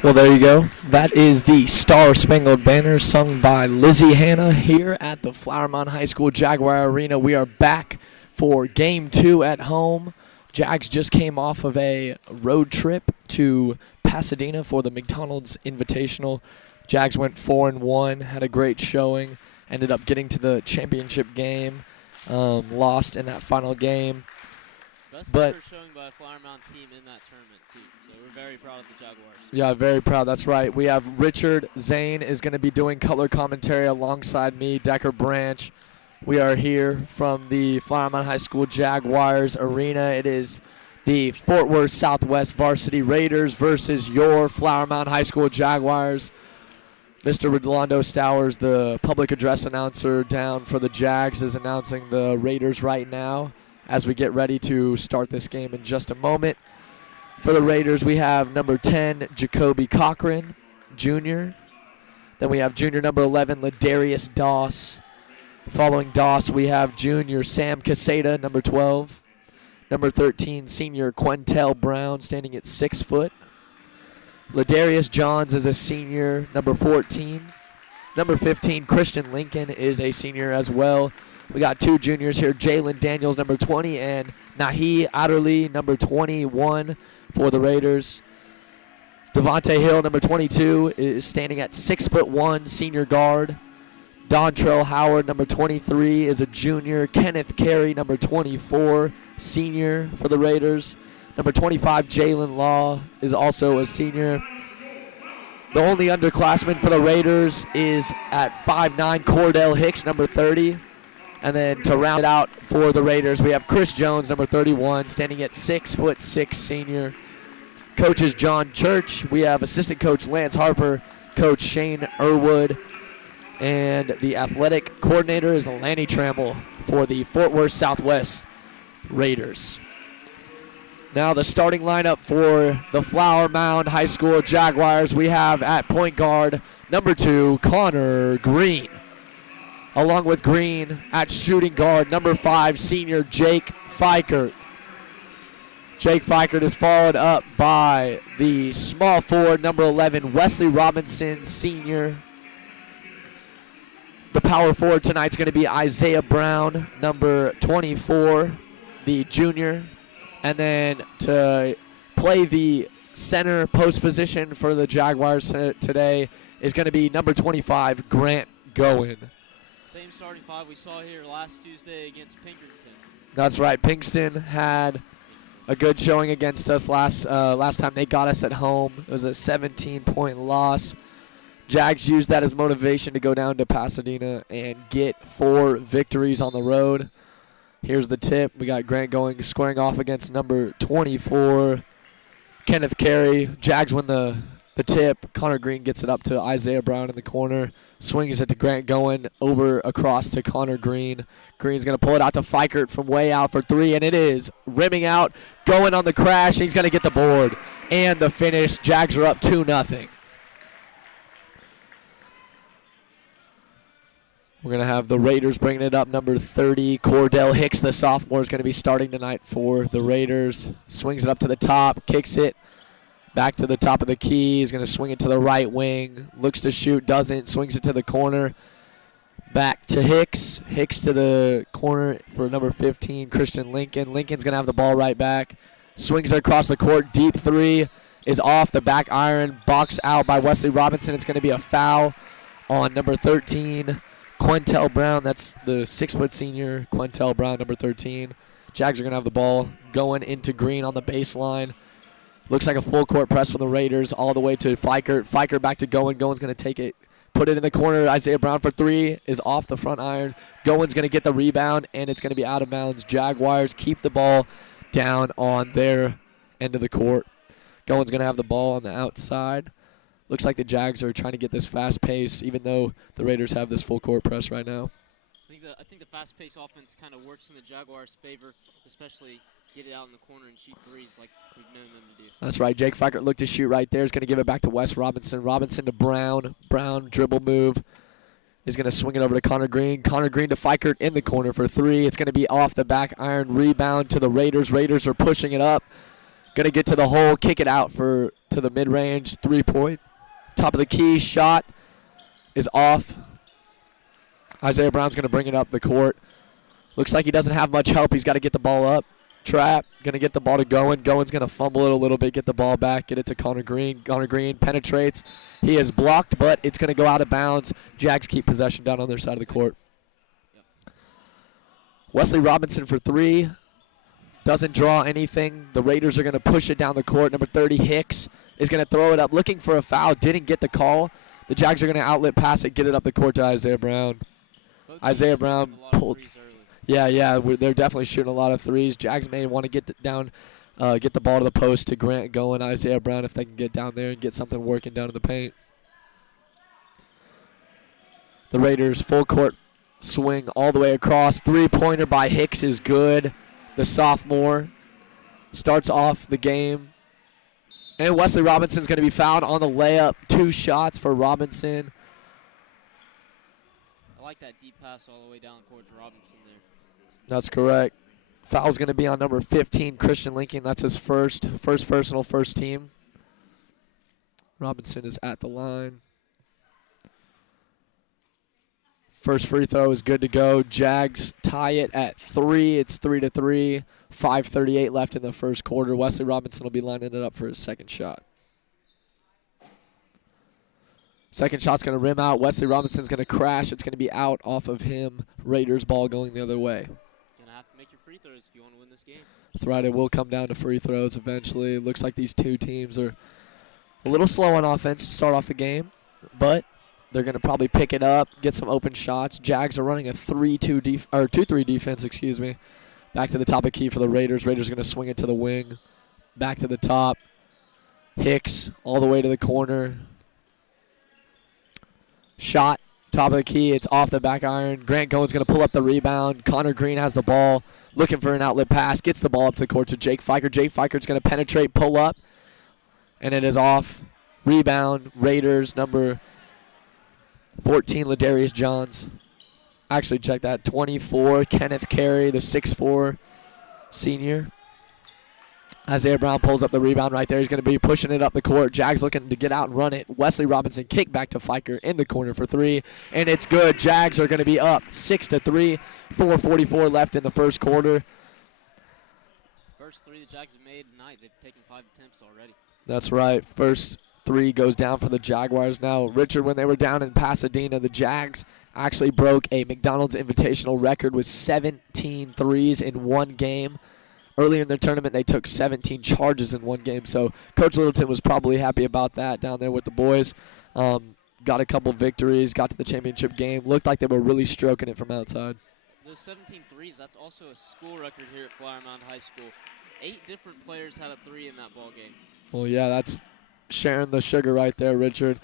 Well, there you go. That is the Star Spangled Banner sung by Lizzie Hanna here at the Flower Mound High School Jaguar Arena. We are back for Game 2 at home. Jags just came off of a road trip to Pasadena for the McDonald's Invitational. Jags went 4-1, had a great showing, ended up getting to the championship game, lost in that final game. Best But ever showing by a Flower Mound team in that tournament, too. So we're very proud of the Jaguars. Yeah, very proud. That's right. We have RIchard Zane is going to be doing color commentary alongside me, Decker Branch. We are here from the Flower Mound High School Jaguars Arena. It is the Fort Worth Southwest Varsity Raiders versus your Flower Mound High School Jaguars. Mr. Rolando Stowers, the public address announcer down for the Jags, is announcing the Raiders right now as we get ready to start this game in just a moment. For the Raiders, we have number 10, Jacoby Cochran, Jr. Then we have junior number 11, Ladarius Doss. Following Doss, we have junior Sam Caseta, number 12. Number 13, senior Quentel Brown, standing at 6 foot. Ladarius Johns is a senior, number 14. Number 15, Christian Lincoln is a senior as well. We got two juniors here, Jalen Daniels, number 20, and Nahi Adderley, number 21 for the Raiders. Devontae Hill, number 22, is standing at 6'1", senior guard. Dontrell Howard, number 23, is a junior. Kenneth Carey, number 24, senior for the Raiders. Number 25, Jalen Law, is also a senior. The only underclassman for the Raiders is at 5'9", Cordell Hicks, number 30. And then to round it out for the Raiders, we have Chris Jones, number 31, standing at 6'6", senior. Coach is John Church. We have assistant coach Lance Harper, coach Shane Irwood, and the athletic coordinator is Lanny Tramble for the Fort Worth Southwest Raiders. Now the starting lineup for the Flower Mound High School Jaguars, we have at point guard, number 2, Connor Green. Along with Green at shooting guard, number 5, senior Jake Fikert. Jake Fikert is followed up by the small forward, number 11, Wesley Robinson, senior. The power forward tonight is going to be Isaiah Brown, number 24, the junior. And then to play the center post position for the Jaguars today is going to be number 25, Grant Goen. Same starting five we saw here last Tuesday against Pinkerton. That's right. Pinkston had a good showing against us last time they got us at home. It was a 17-point loss. Jags used that as motivation to go down to Pasadena and get 4 victories on the road. Here's the tip. We got Grant Goen squaring off against number 24, Kenneth Carey. Jags win the tip. Connor Green gets it up to Isaiah Brown in the corner. Swings it to Grant Goen, over across to Connor Green. Green's going to pull it out to Fikert from way out for 3, and it is rimming out. Goen on the crash. He's going to get the board and the finish. Jags are up 2-0. We're going to have the Raiders bringing it up. Number 30, Cordell Hicks, the sophomore, is going to be starting tonight for the Raiders. Swings it up to the top, kicks it back to the top of the key. He's going to swing it to the right wing. Looks to shoot, doesn't. Swings it to the corner. Back to Hicks. Hicks to the corner for number 15, Christian Lincoln. Lincoln's going to have the ball right back. Swings it across the court. Deep 3 is off the back iron. Boxed out by Wesley Robinson. It's going to be a foul on number 13, Quentel Brown. That's the 6-foot senior, Quentel Brown, number 13. Jags are going to have the ball going into Green on the baseline. Looks like a full court press from the Raiders all the way to Fikert. Fikert back to Goen. Goen's going to take it, put it in the corner. Isaiah Brown for 3 is off the front iron. Goen's going to get the rebound, and it's going to be out of bounds. Jaguars keep the ball down on their end of the court. Goen's going to have the ball on the outside. Looks like the Jags are trying to get this fast pace, even though the Raiders have this full court press right now. I think the fast-paced offense kind of works in the Jaguars' favor, especially get it out in the corner and shoot threes like we've known them to do. That's right. Jake Fikert looked to shoot right there. He's going to give it back to Wes Robinson. Robinson to Brown. Brown dribble move. Is going to swing it over to Connor Green. Connor Green to Fikert in the corner for 3. It's going to be off the back iron. Rebound to the Raiders. Raiders are pushing it up. Going to get to the hole, kick it out to the mid-range 3-point. Top of the key, shot is off. Isaiah Brown's going to bring it up the court. Looks like he doesn't have much help. He's got to get the ball up. Trap, going to get the ball to Goen. Goen's going to fumble it a little bit, get the ball back, get it to Connor Green. Connor Green penetrates. He is blocked, but it's going to go out of bounds. Jags keep possession down on their side of the court. Wesley Robinson for 3. Doesn't draw anything. The Raiders are going to push it down the court. Number 30, Hicks, is going to throw it up, looking for a foul. Didn't get the call. The Jags are going to outlet pass it, get it up the court to Isaiah Brown. Isaiah Brown pulled. Yeah, they're definitely shooting a lot of threes. Jags may want to get down, get the ball to the post to Grant Goen, Isaiah Brown, if they can get down there and get something working down in the paint. The Raiders full court swing all the way across. 3-pointer by Hicks is good. The sophomore starts off the game. And Wesley Robinson's going to be fouled on the layup. 2 shots for Robinson. I like that deep pass all the way down the court to Robinson there. That's correct. Foul's going to be on number 15, Christian Lincoln. That's his first personal, first team. Robinson is at the line. First free throw is good to go. Jags tie it at 3. It's 3-3. 5:38 left in the first quarter. Wesley Robinson will be lining it up for his second shot. Second shot's going to rim out. Wesley Robinson's going to crash. It's going to be out off of him. Raiders ball going the other way. Going to have to make your free throws if you want to win this game. That's right. It will come down to free throws eventually. It looks like these two teams are a little slow on offense to start off the game, but they're going to probably pick it up, get some open shots. Jags are running a 2-3 defense, excuse me. Back to the top of key for the Raiders. Raiders are going to swing it to the wing. Back to the top. Hicks all the way to the corner. Shot, top of the key. It's off the back iron. Grant Goen's going to pull up the rebound. Connor Green has the ball, looking for an outlet pass. Gets the ball up to the court to Jake Fiker. Jake Fiker's going to penetrate, pull up, and it is off. Rebound, Raiders, number 14, Ladarius Johns. Actually, check that. 24, Kenneth Carey, the 6'4 senior. Isaiah Brown pulls up the rebound right there. He's going to be pushing it up the court. Jags looking to get out and run it. Wesley Robinson kick back to Fiker in the corner for 3, and it's good. Jags are going to be up 6-3. 4:44 left in the first quarter. First 3 the Jags have made tonight. They've taken 5 attempts already. That's right. First 3 goes down for the Jaguars now. Richard, when they were down in Pasadena, the Jags actually broke a McDonald's Invitational record with 17 threes in one game. Earlier in their tournament, they took 17 charges in one game, so Coach Littleton was probably happy about that down there with the boys. Got a couple victories, got to the championship game. Looked like they were really stroking it from outside. Those 17 threes, that's also a school record here at Flower Mound High School. 8 different players had a 3 in that ball game. Well, yeah, that's sharing the sugar right there, Richard.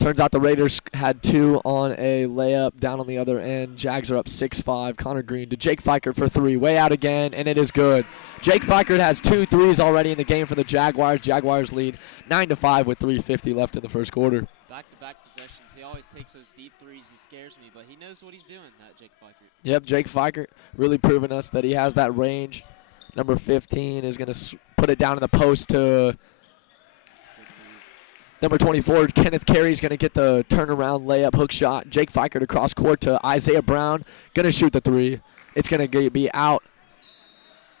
Turns out the Raiders had 2 on a layup down on the other end. Jags are up 6-5. Connor Green to Jake Fikert for 3. Way out again, and it is good. Jake Fikert has 2 threes already in the game for the Jaguars. Jaguars lead 9-5 with 3:50 left in the first quarter. Back-to-back possessions. He always takes those deep threes. He scares me, but he knows what he's doing, that Jake Fikert. Yep, Jake Fikert really proving us that he has that range. Number 15 is going to put it down in the post to number 24, Kenneth Carey's going to get the turnaround layup hook shot. Jake Fikert across court to Isaiah Brown. Going to shoot the 3. It's going to be out.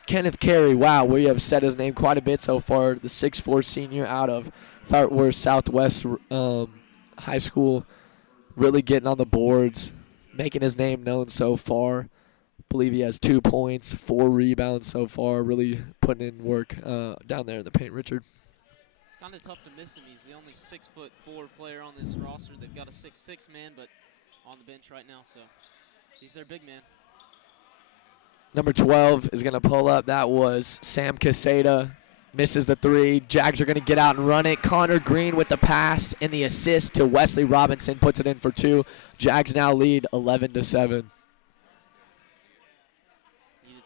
Kenneth Carey, wow, we have said his name quite a bit so far. The 6'4 senior out of Fort Worth Southwest High School. Really getting on the boards, making his name known so far. I believe he has 2 points, 4 rebounds so far. Really putting in work down there in the paint, Richard. It's kind of tough to miss him. He's the only 6'4" player on this roster. They've got a 6'6" man, but on the bench right now, so he's their big man. Number 12 is going to pull up. That was Sam Caseta. Misses the 3. Jags are going to get out and run it. Connor Green with the pass and the assist to Wesley Robinson. Puts it in for 2. Jags now lead 11-7. Need to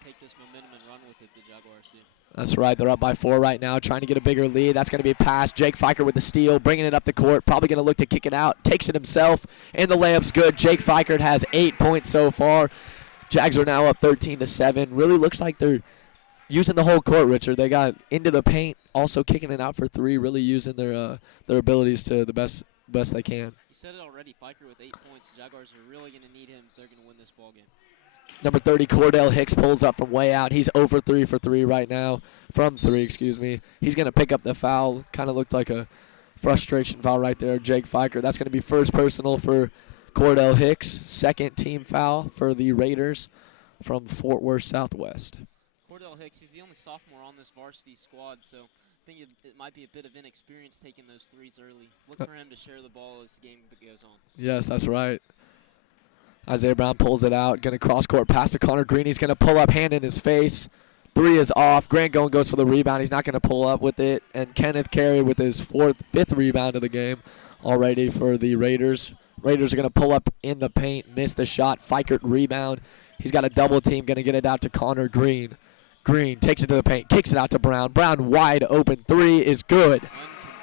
take this momentum and run with it, the Jaguars do. That's right. They're up by 4 right now, trying to get a bigger lead. That's going to be a pass. Jake Fikert with the steal, bringing it up the court. Probably going to look to kick it out. Takes it himself, and the layup's good. Jake Fikert has 8 points so far. Jags are now up 13-7. Really looks like they're using the whole court, Richard. They got into the paint, also kicking it out for three, really using their abilities to the best they can. You said it already. Fiker with 8 points. The Jaguars are really going to need him if they're going to win this ball game. Number 30, Cordell Hicks pulls up from way out. He's over 3 for 3 right now. From 3, excuse me. He's going to pick up the foul. Kind of looked like a frustration foul right there, Jake Fiker. That's going to be first personal for Cordell Hicks. Second team foul for the Raiders from Fort Worth Southwest. Cordell Hicks, he's the only sophomore on this varsity squad, so I think it might be a bit of inexperience taking those threes early. Look for him to share the ball as the game goes on. Yes, that's right. Isaiah Brown pulls it out, going to cross court pass to Connor Green. He's going to pull up, hand in his face. 3 is off. Grant Goen goes for the rebound. He's not going to pull up with it. And Kenneth Carey with his 5th rebound of the game already for the Raiders. Raiders are going to pull up in the paint, miss the shot. Fikert rebound. He's got a double team, going to get it out to Connor Green. Green takes it to the paint, kicks it out to Brown. Brown wide open. 3 is good.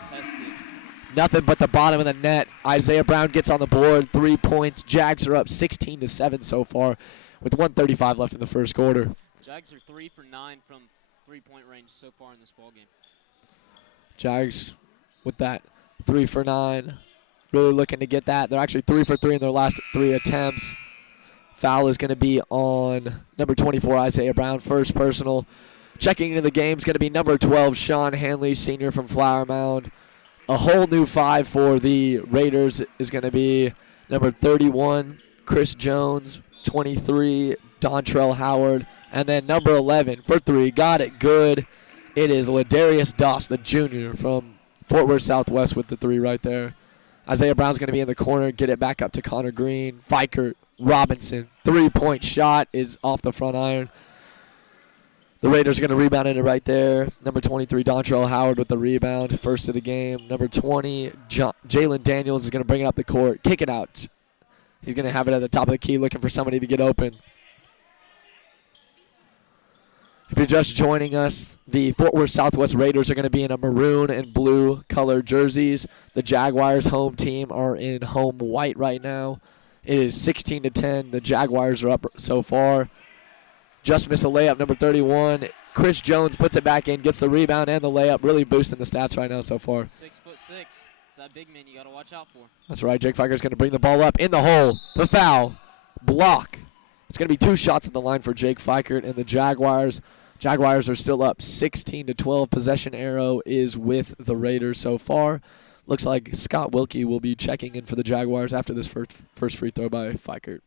Uncontested. Nothing but the bottom of the net. Isaiah Brown gets on the board. 3 points. Jags are up 16-7 so far with 1:35 left in the first quarter. Jags are 3 for 9 from three-point range so far in this ball game. Jags with that 3 for 9. Really looking to get that. They're actually 3 for 3 in their last 3 attempts. Foul is going to be on number 24, Isaiah Brown. First personal. Checking into the game is going to be number 12, Sean Hanley, senior from Flower Mound. A whole new 5 for the Raiders is going to be number 31, Chris Jones, 23, Dontrell Howard, and then number 11 for 3. Got it good. It is Ladarius Doss, the junior from Fort Worth Southwest with the 3 right there. Isaiah Brown's going to be in the corner, get it back up to Connor Green. Fikert, Robinson, 3-point shot is off the front iron. The Raiders are going to rebound it right there. Number 23, Dontrell Howard with the rebound, first of the game. Number 20, Jalen Daniels is going to bring it up the court, kick it out. He's going to have it at the top of the key, looking for somebody to get open. If you're just joining us, the Fort Worth Southwest Raiders are going to be in a maroon and blue colored jerseys. The Jaguars' home team are in home white right now. It is 16-10. The Jaguars are up so far. Just missed a layup, number 31. Chris Jones puts it back in, gets the rebound and the layup. Really boosting the stats right now so far. 6'6". It's that big man you got to watch out for. That's right. Jake Fiker's going to bring the ball up in the hole. The foul. Block. It's going to be 2 shots at the line for Jake Fikert and the Jaguars. Jaguars are still up 16-12. Possession arrow is with the Raiders so far. Looks like Scott Wilkie will be checking in for the Jaguars after this first free throw by Fikert.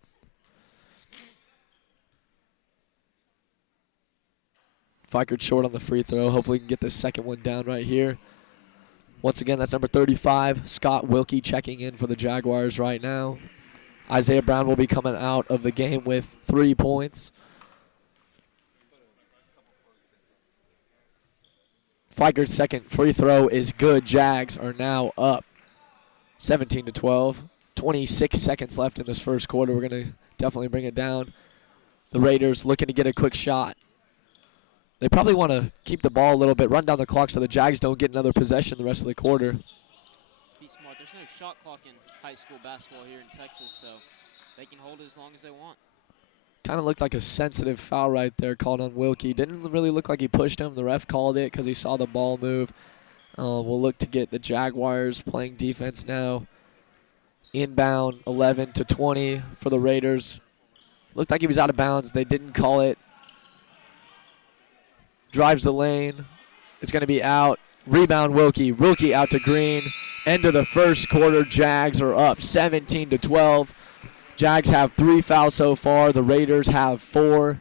Fikert short on the free throw. Hopefully we can get this second one down right here. Once again, that's number 35, Scott Wilkie checking in for the Jaguars right now. Isaiah Brown will be coming out of the game with 3 points. Fikert's second free throw is good. Jags are now up 17-12. 26 seconds left in this first quarter. We're going to definitely bring it down. The Raiders looking to get a quick shot. They probably want to keep the ball a little bit, run down the clock so the Jags don't get another possession the rest of the quarter. Be smart. There's no shot clock in high school basketball here in Texas, so they can hold it as long as they want. Kind of looked like a sensitive foul right there called on Wilkie. Didn't really look like he pushed him. The ref called it because he saw the ball move. We'll look to get the Jaguars playing defense now. Inbound 11-20 for the Raiders. Looked like he was out of bounds. They didn't call it. Drives the lane. It's going to be out. Rebound Wilkie. Wilkie out to Green. End of the first quarter. Jags are up 17-12. Jags have 3 fouls so far. The Raiders have 4.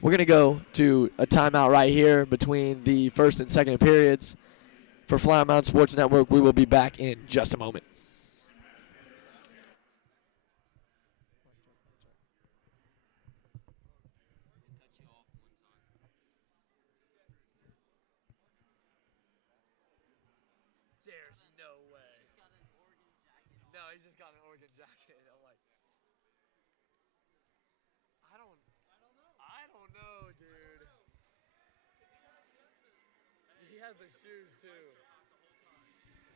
We're going to go to a timeout right here between the first and second periods. For Flower Mound Sports Network, we will be back in just a moment. There's no way. No, he's just got an Oregon jacket. I'm like, I don't know, dude. He has the shoes too. Mic check.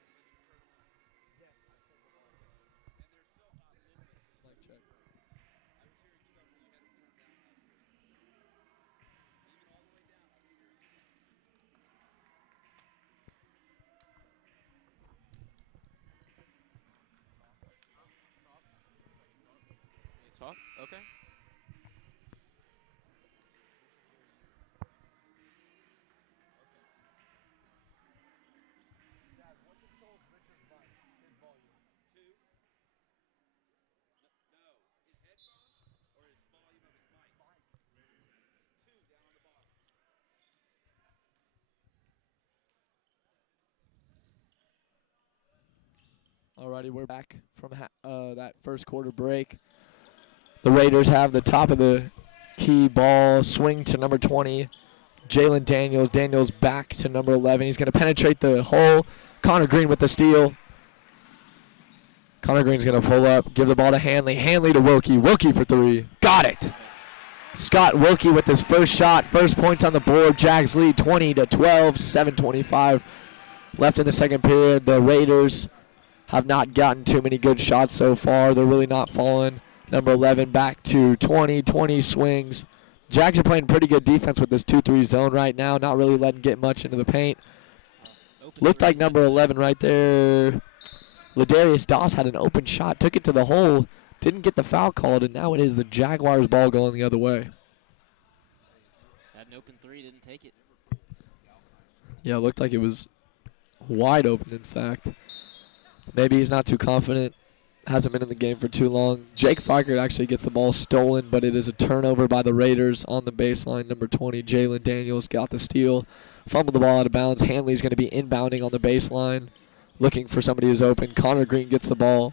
Talk? Okay. Alrighty, we're back from that first quarter break. The Raiders have the top of the key ball, swing to number 20, Jalen Daniels. Daniels back to number 11. He's going to penetrate the hole. Connor Green with the steal. Connor Green's going to pull up, give the ball to Hanley. Hanley to Wilkie. Wilkie for three. Got it. Scott Wilkie with his first shot. First points on the board. Jags lead 20-12, 7:25 left in the second period. The Raiders have not gotten too many good shots so far. They're really not falling. Number 11 back to 20 swings. Jags are playing pretty good defense with this 2-3 zone right now, not really letting get much into the paint. Looked like number 11 right there. Ladarius Doss had an open shot, took it to the hole, didn't get the foul called, and now it is the Jaguars' ball going the other way. Had an open three, didn't take it. Yeah, it looked like it was wide open, in fact. Maybe he's not too confident. Hasn't been in the game for too long. Jake Fikert actually gets the ball stolen, but it is a turnover by the Raiders on the baseline. Number 20, Jalen Daniels got the steal. Fumbled the ball out of bounds. Hanley's going to be inbounding on the baseline, looking for somebody who's open. Connor Green gets the ball.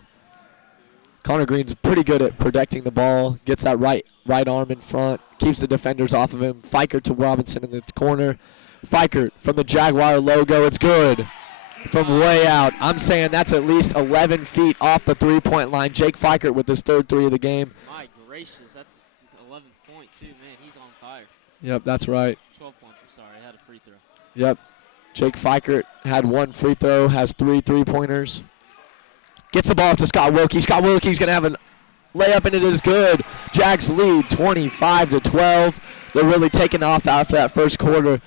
Connor Green's pretty good at protecting the ball. Gets that right arm in front. Keeps the defenders off of him. Fikert to Robinson in the corner. Fikert from the Jaguar logo. It's good. From way out. I'm saying that's at least 11 feet off the three-point line. Jake Fikert with his third three of the game. My gracious, that's 11 point too. Man, he's on fire. Yep, that's right. 12 points, I'm sorry. I had a free throw. Yep. Jake Fikert had one free throw, has 3 3-pointers. Gets the ball up to Scott Wilkie. Scott Wilkie's going to have a layup, and it is good. Jags lead 25-12. They're really taking off after that first quarter.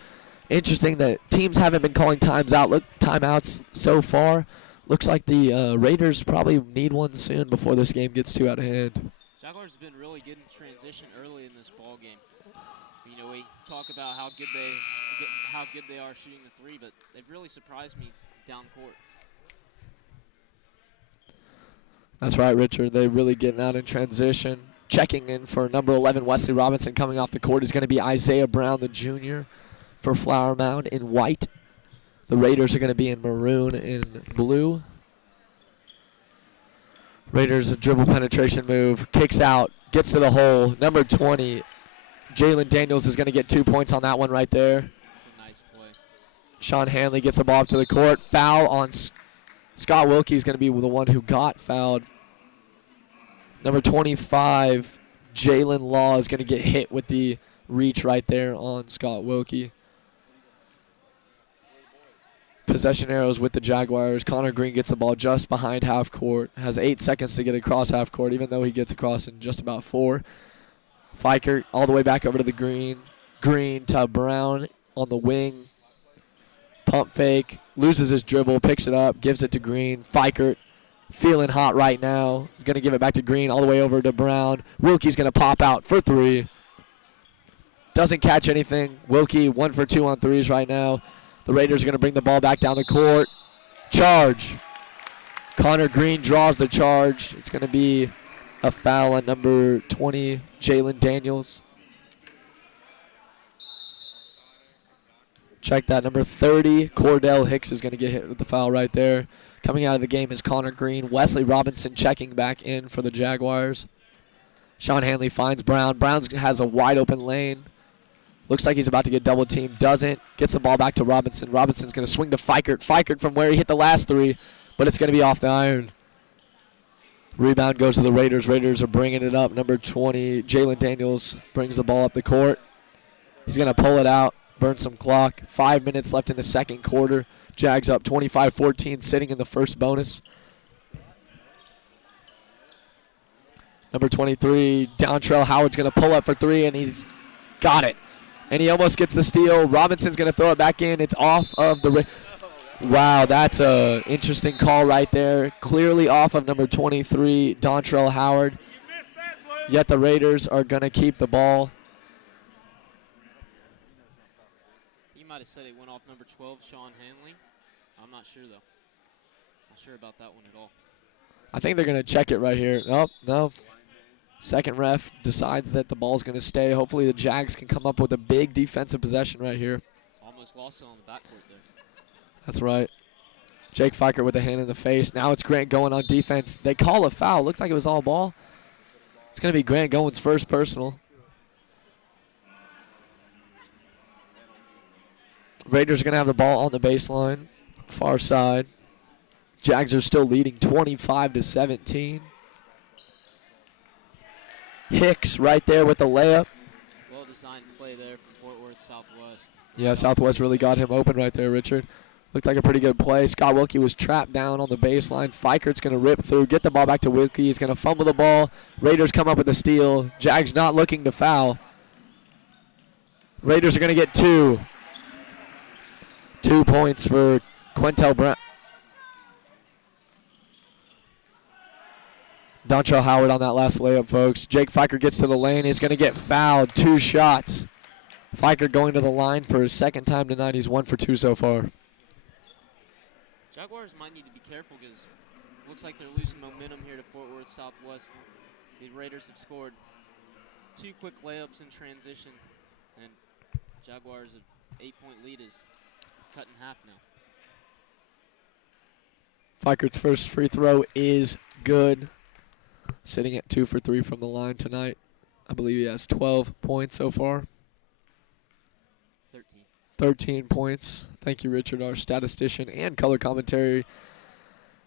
Interesting that teams haven't been calling timeouts so far. Looks like the Raiders probably need one soon before this game gets too out of hand. Jaguars have been really good in transition early in this ball game. You know, we talk about how good they are shooting the three, but they've really surprised me down court. That's right, Richard. They're really getting out in transition. Checking in for number 11, Wesley Robinson, coming off the court is going to be Isaiah Brown, the junior, for Flower Mound in white. The Raiders are going to be in maroon and blue. Raiders a dribble penetration move, kicks out, gets to the hole. Number 20, Jalen Daniels is going to get 2 points on that one right there. It's a nice play. Sean Hanley gets the ball up to the court. Foul on Scott Wilkie is going to be the one who got fouled. Number 25, Jalen Law is going to get hit with the reach right there on Scott Wilkie. Possession arrows with the Jaguars. Connor Green gets the ball just behind half court. Has 8 seconds to get across half court, even though he gets across in just about 4. Fikert all the way back over to the green. Green to Brown on the wing. Pump fake. Loses his dribble. Picks it up. Gives it to Green. Fikert feeling hot right now. He's going to give it back to Green all the way over to Brown. Wilkie's going to pop out for 3. Doesn't catch anything. Wilkie 1 for 2 on threes right now. The Raiders are going to bring the ball back down the court. Charge. Connor Green draws the charge. It's going to be a foul on number 20, Jalen Daniels. Check that. Number 30, Cordell Hicks is going to get hit with the foul right there. Coming out of the game is Connor Green. Wesley Robinson checking back in for the Jaguars. Sean Hanley finds Brown. Brown has a wide open lane. Looks like he's about to get double teamed. Doesn't. Gets the ball back to Robinson. Robinson's going to swing to Fikert. Fikert from where he hit the last 3, but it's going to be off the iron. Rebound goes to the Raiders. Raiders are bringing it up. Number 20, Jalen Daniels brings the ball up the court. He's going to pull it out, burn some clock. 5 minutes left in the second quarter. Jags up 25-14, sitting in the first bonus. Number 23, Downtrell Howard's going to pull up for 3, and he's got it. And he almost gets the steal. Robinson's going to throw it back in. It's off of the... Wow, that's an interesting call right there. Clearly off of number 23, Dontrell Howard. yet the Raiders are going to keep the ball. He might have said it went off number 12, Sean Hanley. I'm not sure, though. Not sure about that one at all. I think they're going to check it right here. Oh, no. Second ref decides that the ball's going to stay. Hopefully the Jags can come up with a big defensive possession right here. Almost lost it on the backcourt there. That's right. Jake Fikert with a hand in the face. Now it's Grant going on defense. They call a foul. Looked like it was all ball. It's going to be Grant Goins' first personal. Raiders are going to have the ball on the baseline, far side. Jags are still leading 25-17. Hicks right there with the layup. Well-designed play there from Fort Worth Southwest. Yeah, Southwest really got him open right there, Richard. Looked like a pretty good play. Scott Wilkie was trapped down on the baseline. Fikert's going to rip through, get the ball back to Wilkie. He's going to fumble the ball. Raiders come up with a steal. Jags not looking to foul. Raiders are going to get 2. 2 points for Quintel Brown. Dontrell Howard on that last layup, folks. Jake Fikert gets to the lane. He's going to get fouled. 2 shots. Fikert going to the line for his second time tonight. He's 1 for 2 so far. Jaguars might need to be careful because it looks like they're losing momentum here to Fort Worth Southwest. The Raiders have scored 2 quick layups in transition, and Jaguars' 8-point lead is cut in half now. Fikert's first free throw is good. Sitting at 2 for 3 from the line tonight. I believe he has 12 points so far. 13 points. Thank you, Richard, our statistician and color commentary.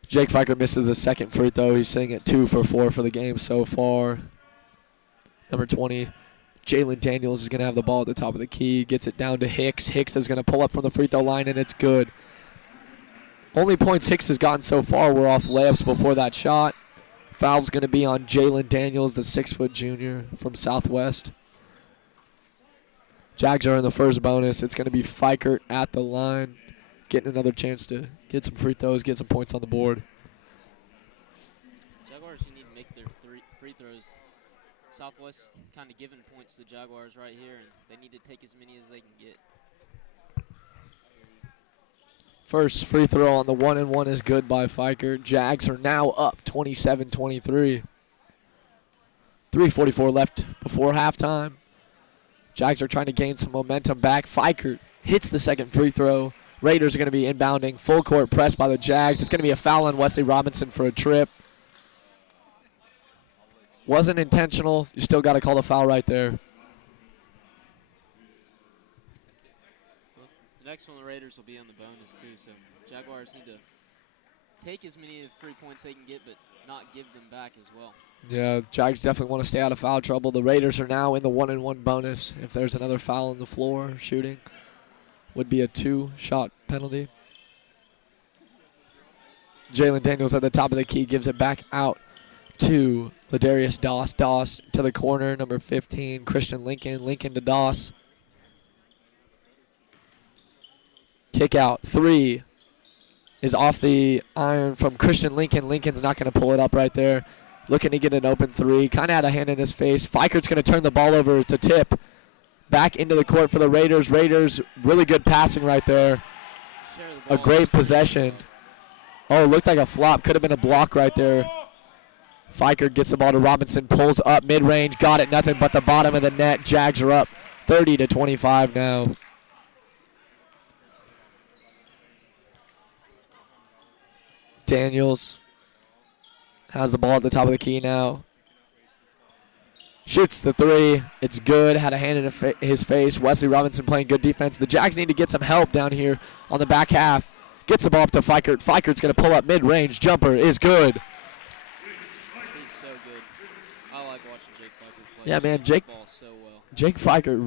Jake Fikert misses the second free throw. He's sitting at 2 for 4 for the game so far. Number 20, Jalen Daniels is going to have the ball at the top of the key. Gets it down to Hicks. Hicks is going to pull up from the free throw line, and it's good. Only points Hicks has gotten so far were off layups before that shot. Foul's going to be on Jalen Daniels, the 6-foot junior from Southwest. Jags are in the first bonus. It's going to be Fikert at the line, getting another chance to get some free throws, get some points on the board. Jaguars need to make their free throws. Southwest kind of giving points to the Jaguars right here, and they need to take as many as they can get. First free throw on the 1-and-1 is good by Fikert. Jags are now up 27-23. 3:44 left before halftime. Jags are trying to gain some momentum back. Fikert hits the second free throw. Raiders are going to be inbounding. Full court press by the Jags. It's going to be a foul on Wesley Robinson for a trip. Wasn't intentional. You still got to call the foul right there. The next one, the Raiders will be on the bonus too, so Jaguars need to take as many of the free points they can get, but not give them back as well. Yeah, Jags definitely want to stay out of foul trouble. The Raiders are now in the 1-and-1 bonus. If there's another foul on the floor, shooting would be a 2-shot penalty. Jalen Daniels at the top of the key gives it back out to Ladarius Doss. Doss to the corner, number 15, Christian Lincoln. Lincoln to Doss. Kick out. 3 is off the iron from Christian Lincoln. Lincoln's not going to pull it up right there. Looking to get an open 3. Kind of had a hand in his face. Fikert's going to turn the ball over. It's a tip. Back into the court for the Raiders. Raiders, really good passing right there. A great possession. Oh, looked like a flop. Could have been a block right there. Fikert gets the ball to Robinson. Pulls up mid-range. Got it. Nothing but the bottom of the net. Jags are up 30-25 now. Daniels has the ball at the top of the key now. Shoots the 3. It's good. Had a hand in his face. Wesley Robinson playing good defense. The Jags need to get some help down here on the back half. Gets the ball up to Fikert. Fikert's going to pull up mid-range. Jumper is good. He's so good. I like watching Jake Fikert play. Yeah, man. Ball so well. Jake Fikert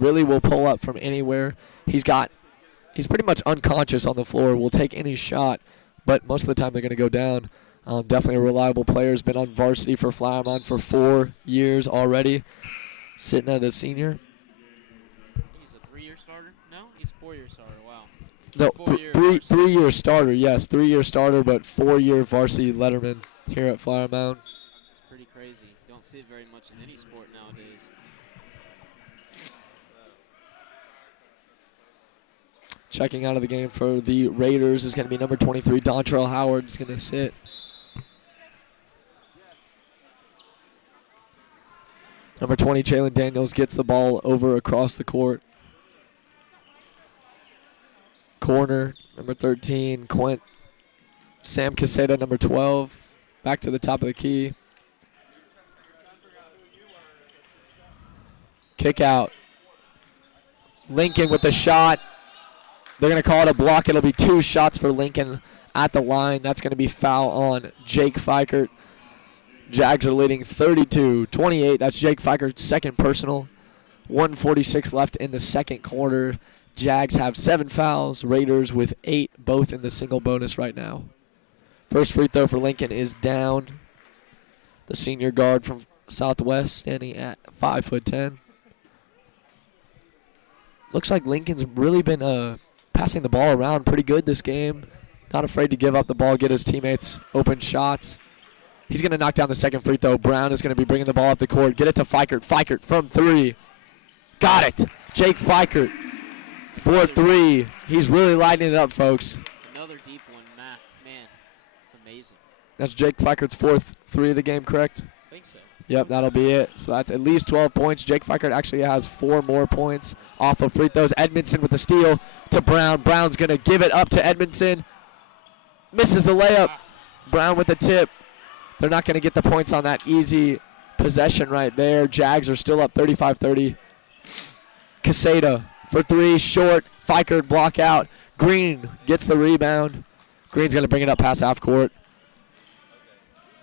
really will pull up from anywhere. He's pretty much unconscious on the floor. Will take any shot, but most of the time they're going to go down. Definitely a reliable player. Has been on varsity for Flowermont for 4 years already. Sitting at a senior. He's a 3-year starter? No, he's a 4-year starter. Wow. No, 4-year three-year starter. Yes, 3-year starter, but 4-year varsity letterman here at Flower Mound. It's pretty crazy. Don't don't see it very much in any sport nowadays. Checking out of the game for the Raiders is going to be number 23, Dontrell Howard is going to sit. Number 20, Jalen Daniels gets the ball over across the court. Corner, number 13, Sam Caseta, number 12, back to the top of the key. Kick out. Lincoln with the shot. They're going to call it a block. It'll be 2 shots for Lincoln at the line. That's going to be foul on Jake Fikert. Jags are leading 32-28. That's Jake Fikert's second personal. 1:46 left in the second quarter. Jags have 7 fouls. Raiders with 8, both in the single bonus right now. First free throw for Lincoln is down. The senior guard from Southwest standing at 5'10". Looks like Lincoln's really been passing the ball around pretty good this game. Not afraid to give up the ball, get his teammates open shots. He's going to knock down the second free throw. Brown is going to be bringing the ball up the court. Get it to Fikert. Fikert from 3. Got it. Jake Fikert for 3. He's really lighting it up, folks. Another deep one, man, amazing. That's Jake Fikert's 4th 3 of the game, correct? I think so. Yep, that'll be it. So that's at least 12 points. Jake Fikert actually has 4 more points off of free throws. Edmondson with the steal to Brown. Brown's going to give it up to Edmondson. Misses the layup. Brown with the tip. They're not going to get the points on that easy possession right there. Jags are still up 35-30. Caseta for 3, short. Fikert block out. Green gets the rebound. Green's going to bring it up past half court.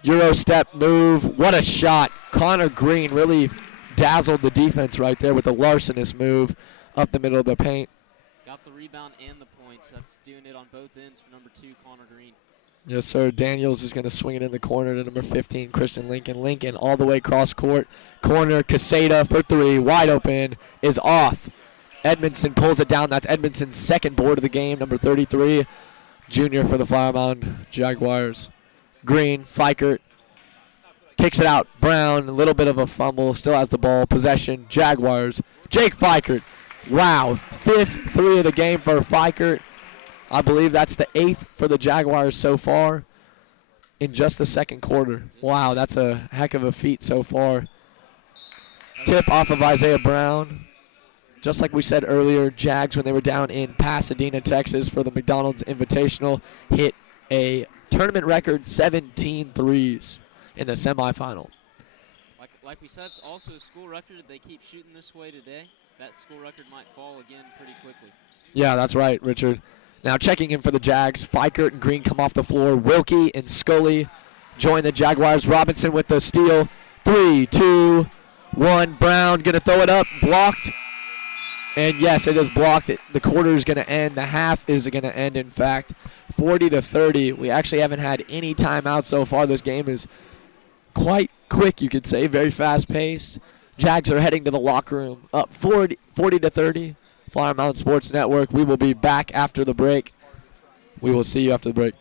Euro step move. What a shot. Connor Green really dazzled the defense right there with the larcenous move up the middle of the paint. Got the rebound and the points. That's doing it on both ends for number 2, Connor Green. Yes, sir. Daniels is going to swing it in the corner to number 15, Christian Lincoln. Lincoln all the way cross court. Corner, Caseta for 3. Wide open is off. Edmondson pulls it down. That's Edmondson's second board of the game, number 33, junior for the Flower Mound Jaguars. Green, Fikert, kicks it out. Brown, a little bit of a fumble, still has the ball. Possession, Jaguars. Jake Fikert. Wow, 5th 3 of the game for Fikert. I believe that's the 8th for the Jaguars so far in just the second quarter. Wow, that's a heck of a feat so far. Tip off of Isaiah Brown. Just like we said earlier, Jags, when they were down in Pasadena, Texas for the McDonald's Invitational, hit a tournament record 17 threes in the semifinal. Like we said, it's also a school record. If they keep shooting this way today, that school record might fall again pretty quickly. Yeah, that's right, Richard. Now checking in for the Jags, Fikert and Green come off the floor. Wilkie and Scully join the Jaguars. Robinson with the steal. 3, 2, 1. Brown going to throw it up. Blocked. And yes, it is blocked. The quarter is going to end. The half is going to end, in fact, 40-30. We actually haven't had any timeouts so far. This game is quite quick, you could say, very fast-paced. Jags are heading to the locker room, up 40-30. Flower Mound Sports Network. We will be back after the break. We will see you after the break.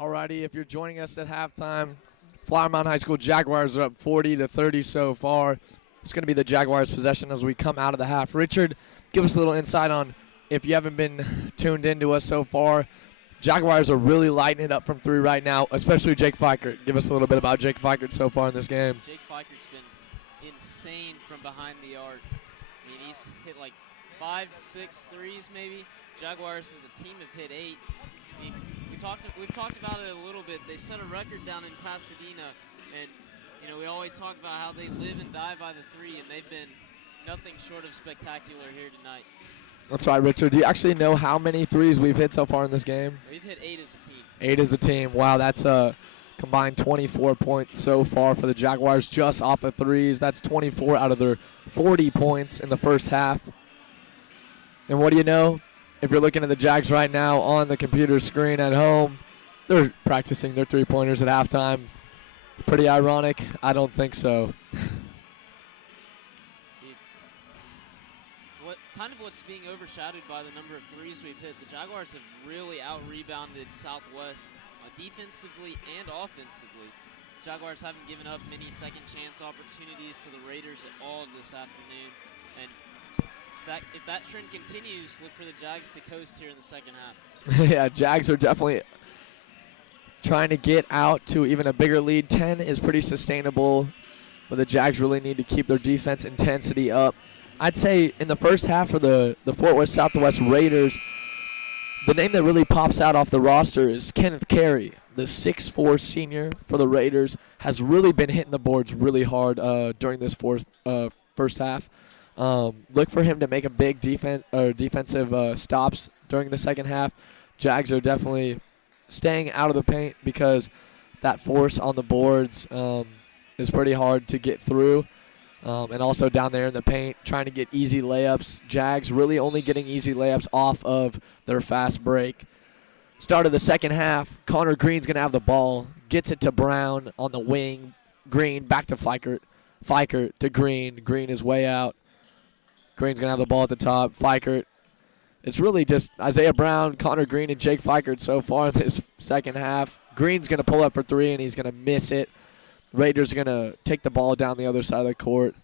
Alrighty, if you're joining us at halftime, Flower Mound High School Jaguars are up 40-30 so far. It's going to be the Jaguars' possession as we come out of the half. Richard, give us a little insight on, if you haven't been tuned into us so far, Jaguars are really lighting it up from three right now, especially Jake Fikert. Give us a little bit about Jake Fikert so far in this game. Jake Fikert's been insane from behind the arc. I mean, he's hit like 5, 6 threes maybe. Jaguars as a team have hit 8. I mean, we've talked about it a little bit. They set a record down in Pasadena, and you know, we always talk about how they live and die by the three, and they've been nothing short of spectacular here tonight. That's right, Richard. Do you actually know how many threes we've hit so far in this game? We've hit 8 as a team. 8 as a team. Wow, that's a combined 24 points so far for the Jaguars just off of threes. That's 24 out of their 40 points in the first half. And what do you know? If you're looking at the Jags right now on the computer screen at home, they're practicing their three-pointers at halftime. Pretty ironic? I don't think so. What's being overshadowed by the number of threes we've hit, the Jaguars have really out-rebounded Southwest defensively and offensively. Jaguars haven't given up many second-chance opportunities to the Raiders at all this afternoon. And if that trend continues, look for the Jags to coast here in the second half. Yeah, Jags are definitely trying to get out to even a bigger lead. 10 is pretty sustainable, but the Jags really need to keep their defense intensity up. I'd say in the first half for the Fort Worth Southwest Raiders, the name that really pops out off the roster is Kenneth Carey, the 6'4" senior for the Raiders, has really been hitting the boards really hard during this first half. Look for him to make a big defensive stops during the second half. Jags are definitely staying out of the paint because that force on the boards is pretty hard to get through. And also down there in the paint, trying to get easy layups. Jags really only getting easy layups off of their fast break. Start of the second half, Connor Green's going to have the ball. Gets it to Brown on the wing. Green back to Fikert. Fikert to Green. Green is way out. Green's going to have the ball at the top. Fikert. It's really just Isaiah Brown, Connor Green, and Jake Fikert so far in this second half. Green's going to pull up for three, and he's going to miss it. Raiders are going to take the ball down the other side of the court.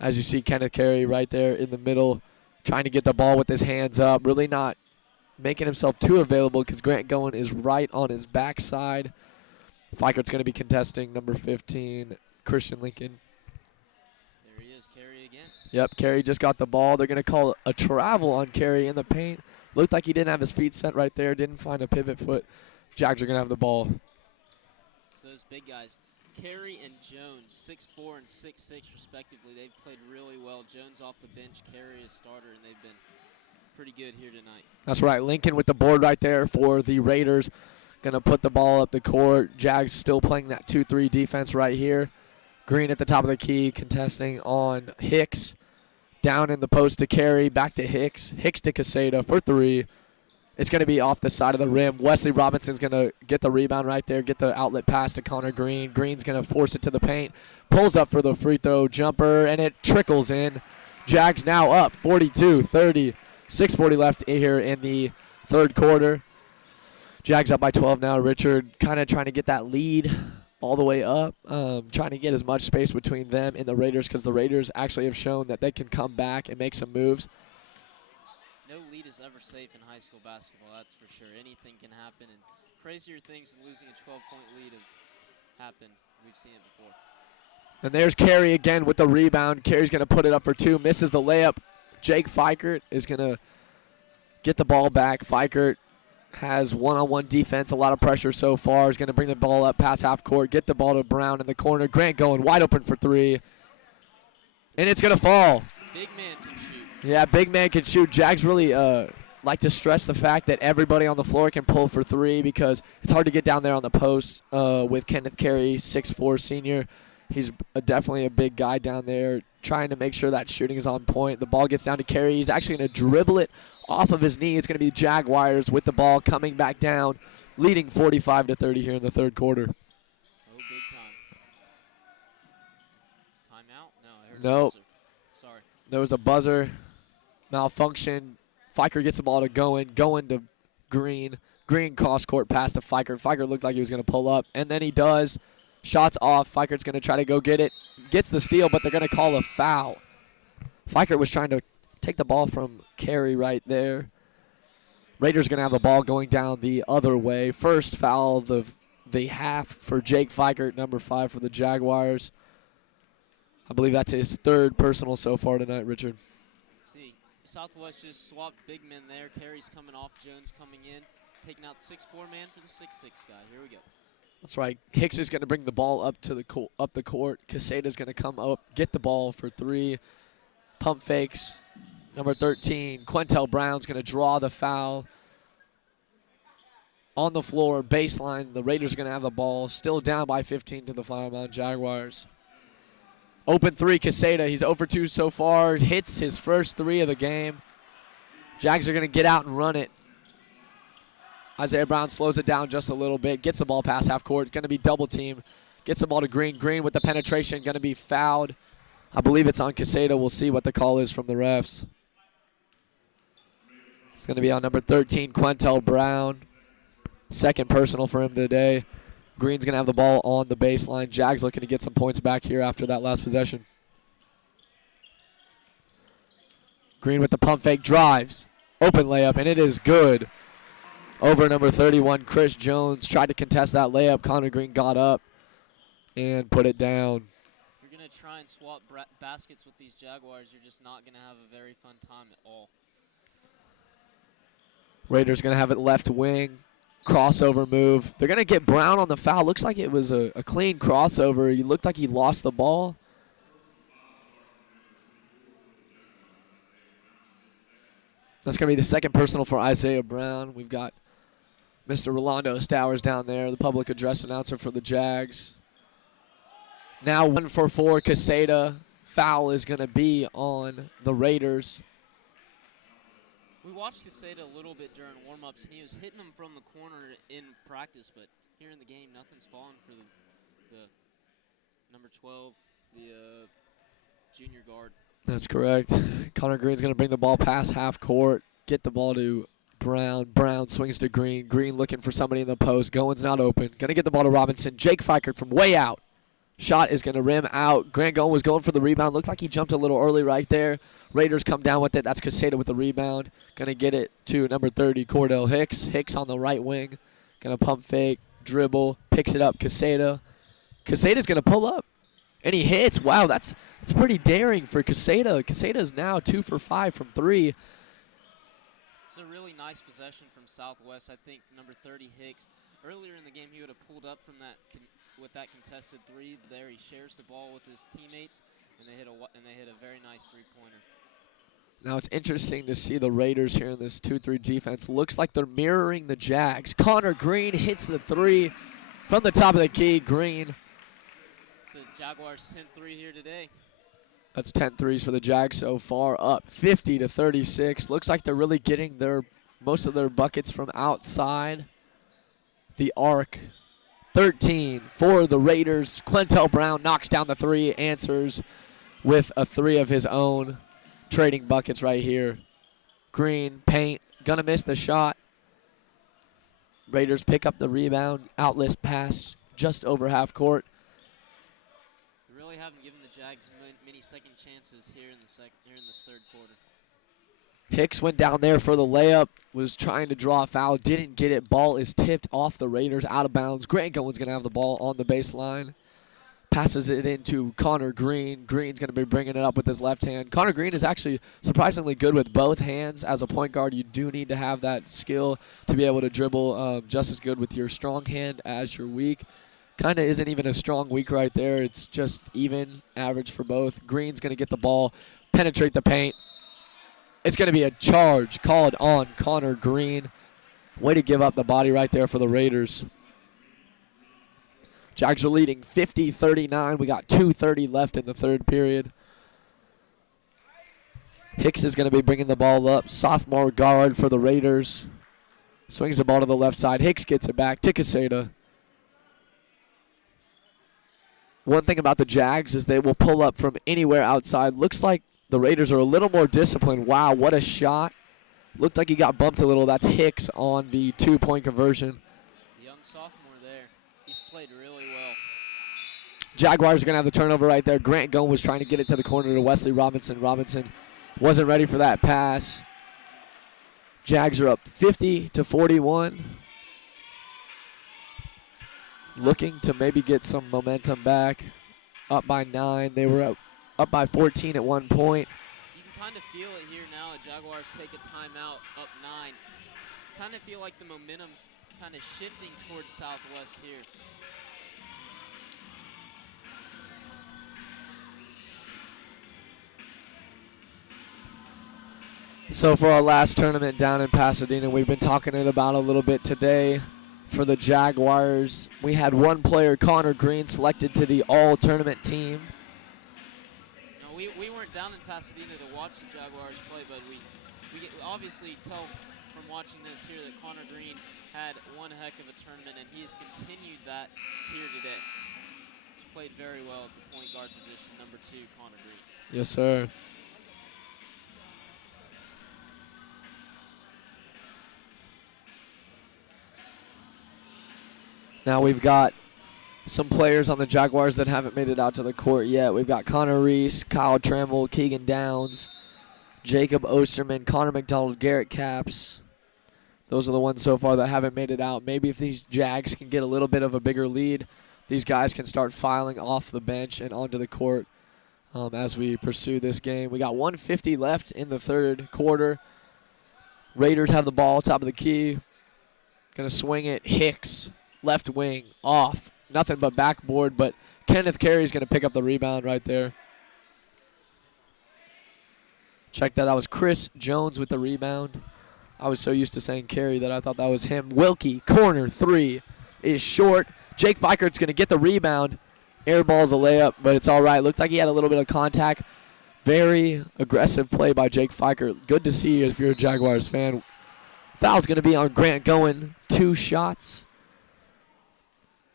As you see, Kenneth Carey right there in the middle, trying to get the ball with his hands up, really not making himself too available because Grant Goen is right on his backside. Fikert's going to be contesting number 15, Christian Lincoln. There he is, Carey again. Yep, Carey just got the ball. They're going to call a travel on Carey in the paint. Looked like he didn't have his feet set right there, didn't find a pivot foot. Jags are going to have the ball. So those big guys. Carey and Jones, 6'4" and 6'6" respectively. They've played really well. Jones off the bench, Carey is starter, and they've been pretty good here tonight. That's right. Lincoln with the board right there for the Raiders. Going to put the ball up the court. Jags still playing that 2-3 defense right here. Green at the top of the key, contesting on Hicks. Down in the post to Carey, back to Hicks. Hicks to Caseta for three. It's going to be off the side of the rim. Wesley Robinson's going to get the rebound right there, get the outlet pass to Connor Green. Green's going to force it to the paint, pulls up for the free throw jumper, and it trickles in. Jags now up 42-30. 6:40 left here in the third quarter. Jags up by 12 now. Richard kind of trying to get that lead all the way up, trying to get as much space between them and the Raiders because the Raiders actually have shown that they can come back and make some moves. No lead is ever safe in high school basketball, that's for sure. Anything can happen, and crazier things than losing a 12-point lead have happened. We've seen it before. And there's Carey again with the rebound. Carey's going to put it up for two, misses the layup. Jake Fikert is going to get the ball back. Fikert has one-on-one defense, a lot of pressure so far. He's going to bring the ball up past half court, get the ball to Brown in the corner. Grant going wide open for three, and it's going to fall. Big man can shoot. Yeah, big man can shoot. Jags really like to stress the fact that everybody on the floor can pull for three because it's hard to get down there on the post with Kenneth Carey, 6'4" senior. He's definitely a big guy down there trying to make sure that shooting is on point. The ball gets down to Carey. He's actually going to dribble it off of his knee. It's going to be Jaguars with the ball coming back down, leading 45-30 here in the third quarter. Oh, big time. Timeout? No, I heard Nope. a buzzer. Sorry. There was a buzzer malfunction. Fikert gets the ball to Goen to Green. Green cross court pass to Fikert. Fikert looked like he was going to pull up, and then he does. Shots off. Fikert's going to try to go get it. Gets the steal, but they're going to call a foul. Fikert was trying to take the ball from Carey right there. Raiders going to have the ball going down the other way. First foul of the half for Jake Fikert, number 5 for the Jaguars. I believe that's his 3rd personal so far tonight, Richard. See, Southwest just swapped big men there. Carey's coming off, Jones coming in, taking out the 6'4" man for the 6'6" guy. Here we go. That's right. Hicks is going to bring the ball up to the court. Quesada's going to come up, get the ball for 3. Pump fakes. Number 13, Quentel Brown's going to draw the foul. On the floor, baseline. The Raiders are going to have the ball. Still down by 15 to the Flower Mound Jaguars. Open 3, Quesada. He's 0 for 2 so far. Hits his first 3 of the game. Jags are going to get out and run it. Isaiah Brown slows it down just a little bit. Gets the ball past half court. Going to be double team. Gets the ball to Green. Green with the penetration. Going to be fouled. I believe it's on Quesada. We'll see what the call is from the refs. It's going to be on number 13, Quentel Brown. 2nd personal for him today. Green's going to have the ball on the baseline. Jags looking to get some points back here after that last possession. Green with the pump fake, drives. Open layup, and it is good. Over number 31, Chris Jones tried to contest that layup. Connor Green got up and put it down. If you're going to try and swap baskets with these Jaguars, you're just not going to have a very fun time at all. Raiders going to have it left wing. Crossover move. They're going to get Brown on the foul. Looks like it was a clean crossover. He looked like he lost the ball. That's going to be the 2nd personal for Isaiah Brown. We've got Mr. Rolando Stowers down there, the public address announcer for the Jags. Now 1 for 4, Quesada. Foul is going to be on the Raiders. We watched Quesada a little bit during warm-ups, and he was hitting them from the corner in practice, but here in the game, nothing's falling for the number 12, the junior guard. That's correct. Connor Green's going to bring the ball past half court, get the ball to Brown. Brown swings to Green. Green looking for somebody in the post. Goins not open. Going to get the ball to Robinson. Jake Fikert from way out. Shot is going to rim out. Grant Goin was going for the rebound. Looked like he jumped a little early right there. Raiders come down with it. That's Quesada with the rebound. Going to get it to number 30, Cordell Hicks. Hicks on the right wing. Going to pump fake, dribble, picks it up. Quesada's going to pull up. And he hits. Wow, that's pretty daring for Quesada. Quesada is now 2 for 5 from 3. It's a really nice possession from Southwest. I think number 30, Hicks, earlier in the game he would have pulled up from that with that contested 3. There he shares the ball with his teammates, and they hit a very nice 3-pointer. Now it's interesting to see the Raiders here in this 2-3 defense. Looks like they're mirroring the Jags. Connor Green hits the 3 from the top of the key. Green. So Jaguars 10-3 here today. That's 10 threes for the Jags so far, up 50-36. Looks like they're really getting most of their buckets from outside the arc. 13 for the Raiders. Quentel Brown knocks down the 3, answers with a 3 of his own. Trading buckets right here. Green, paint, gonna miss the shot. Raiders pick up the rebound. Outlet pass just over half court. They really haven't given the Jags many second chances here in this 3rd quarter. Hicks went down there for the layup, was trying to draw a foul, didn't get it. Ball is tipped off the Raiders, out of bounds. Grant Goins going to have the ball on the baseline. Passes it into Connor Green. Green's going to be bringing it up with his left hand. Connor Green is actually surprisingly good with both hands. As a point guard, you do need to have that skill to be able to dribble just as good with your strong hand as your weak. Kind of isn't even a strong weak right there. It's just even average for both. Green's going to get the ball, penetrate the paint. It's going to be a charge called on Connor Green. Way to give up the body right there for the Raiders. Jags are leading 50-39. We got 2:30 left in the 3rd period. Hicks is going to be bringing the ball up. Sophomore guard for the Raiders. Swings the ball to the left side. Hicks gets it back to Quesada. One thing about the Jags is they will pull up from anywhere outside. Looks like the Raiders are a little more disciplined. Wow, what a shot Looked like he got bumped a little. That's Hicks on the 2-point conversion. Young sophomore there. He's played really well. Jaguars are going to have the turnover right there. Grant Goen was trying to get it to the corner to Wesley Robinson. Robinson wasn't ready for that pass. Jags are up 50-41. Looking to maybe get some momentum back. Up by 9. They were up by 14 at one point. You can kind of feel it here now. The Jaguars take a timeout, up 9. Kind of feel like the momentum's kind of shifting towards Southwest here. So for our last tournament down in Pasadena, we've been talking it about a little bit today. For the Jaguars, we had one player, Connor Green, selected to the all-tournament team. No, we weren't down in Pasadena to watch the Jaguars play, but we obviously tell from watching this here that Connor Green had one heck of a tournament, and he has continued that here today. He's played very well at the point guard position, number 2, Connor Green. Yes, sir. Now we've got some players on the Jaguars that haven't made it out to the court yet. We've got Connor Reese, Kyle Trammell, Keegan Downs, Jacob Osterman, Connor McDonald, Garrett Capps. Those are the ones so far that haven't made it out. Maybe if these Jags can get a little bit of a bigger lead, these guys can start filing off the bench and onto the court as we pursue this game. We got 1:50 left in the third quarter. Raiders have the ball, top of the key. Gonna swing it, Hicks. Left wing, off. Nothing but backboard, but Kenneth Carey's going to pick up the rebound right there. Check that. That was Chris Jones with the rebound. I was so used to saying Carey that I thought that was him. Wilkie, corner 3 is short. Jake Feikert's going to get the rebound. Air ball's a layup, but it's all right. Looked like he had a little bit of contact. Very aggressive play by Jake Feikert. Good to see if you're a Jaguars fan. Foul's going to be on Grant Goen. 2 shots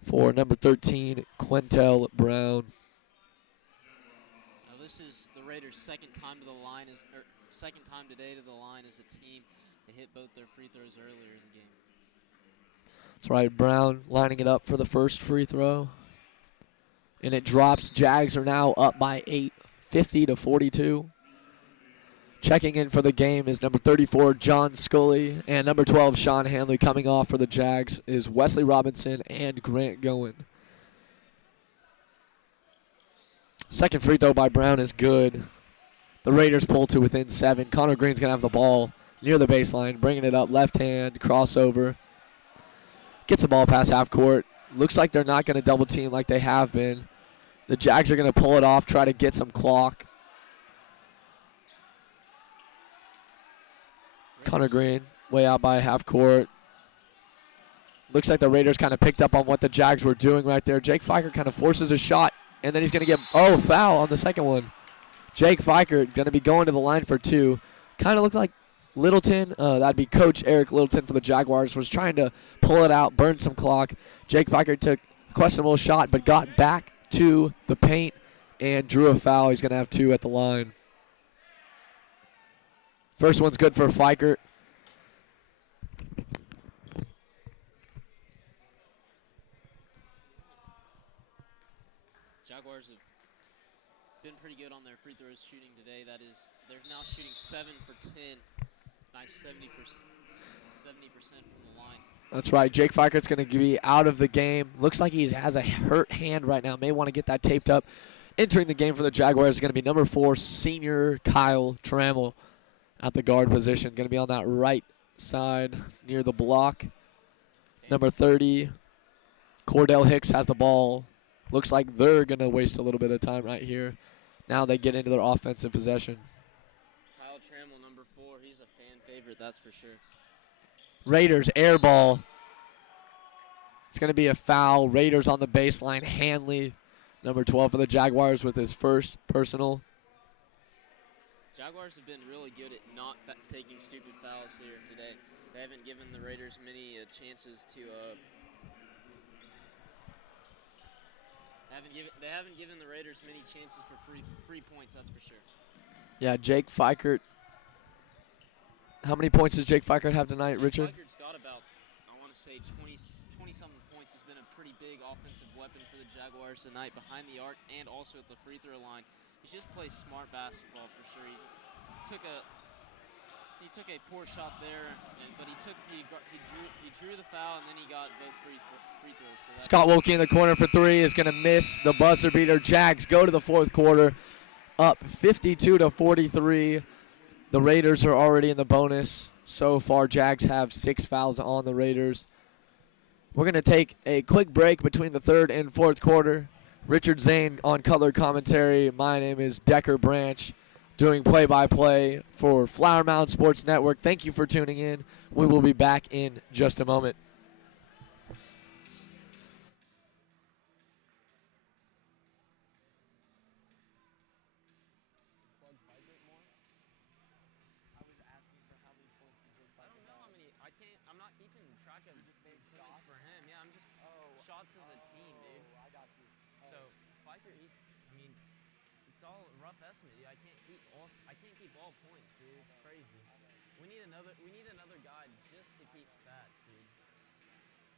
for number 13, Quentel Brown. Now this is the Raiders' second time today to the line as a team. They hit both their free throws earlier in the game. That's right, Brown lining it up for the first free throw. And it drops. Jags are now up by 8, 50-42. Checking in for the game is number 34, John Scully, and number 12, Sean Hanley. Coming off for the Jags is Wesley Robinson and Grant Goen. Second free throw by Brown is good. The Raiders pull to within 7. Connor Green's going to have the ball near the baseline, bringing it up, left hand, crossover. Gets the ball past half court. Looks like they're not going to double team like they have been. The Jags are going to pull it off, try to get some clock. Connor Green, way out by half court. Looks like the Raiders kind of picked up on what the Jags were doing right there. Jake Feikert kind of forces a shot, and then he's going to get, foul on the second one. Jake Feikert going to be going to the line for 2. Kind of looked like Littleton, that'd be Coach Eric Littleton for the Jaguars, was trying to pull it out, burn some clock. Jake Feikert took a questionable shot, but got back to the paint and drew a foul. He's going to have 2 at the line. First one's good for Feikert. Jaguars have been pretty good on their free throws shooting today. That is, they're now shooting 7 for 10. Nice 70% from the line. That's right. Jake Feikert's going to be out of the game. Looks like he has a hurt hand right now. May want to get that taped up. Entering the game for the Jaguars is going to be number 4, senior Kyle Trammell at the guard position. Going to be on that right side near the block. Number 30, Cordell Hicks has the ball. Looks like they're going to waste a little bit of time right here. Now they get into their offensive possession. Kyle Trammell, number 4, he's a fan favorite, that's for sure. Raiders air ball. It's going to be a foul. Raiders on the baseline. Hanley, number 12 for the Jaguars, with his first personal. Jaguars have been really good at not taking stupid fouls here today. They haven't given the Raiders many chances to. They haven't given the Raiders many chances for free points. That's for sure. Yeah, Jake Feikert How many points does Jake Fikert have tonight, Richard? Fikert's got about, I want to say 20-something points. He's been a pretty big offensive weapon for the Jaguars tonight behind the arc and also at the free throw line. He just plays smart basketball for sure. He took a poor shot there, but he drew the foul and then he got both free throws. So Scott Wilkie in the corner for three is going to miss the buzzer beater. Jags go to the fourth quarter, up 52-43. The Raiders are already in the bonus. So far, Jags have 6 fouls on the Raiders. We're going to take a quick break between the third and fourth quarter. Richard Zane on color commentary. My name is Decker Branch, doing play-by-play for Flower Mound Sports Network. Thank you for tuning in. We will be back in just a moment. I'm not keeping track of just points for him. Yeah, I'm just shots as a team, dude. I got you. So Fikert, it's all a rough estimate. Dude. I can't keep all points, dude. It's crazy. We need another guy just to keep stats, dude.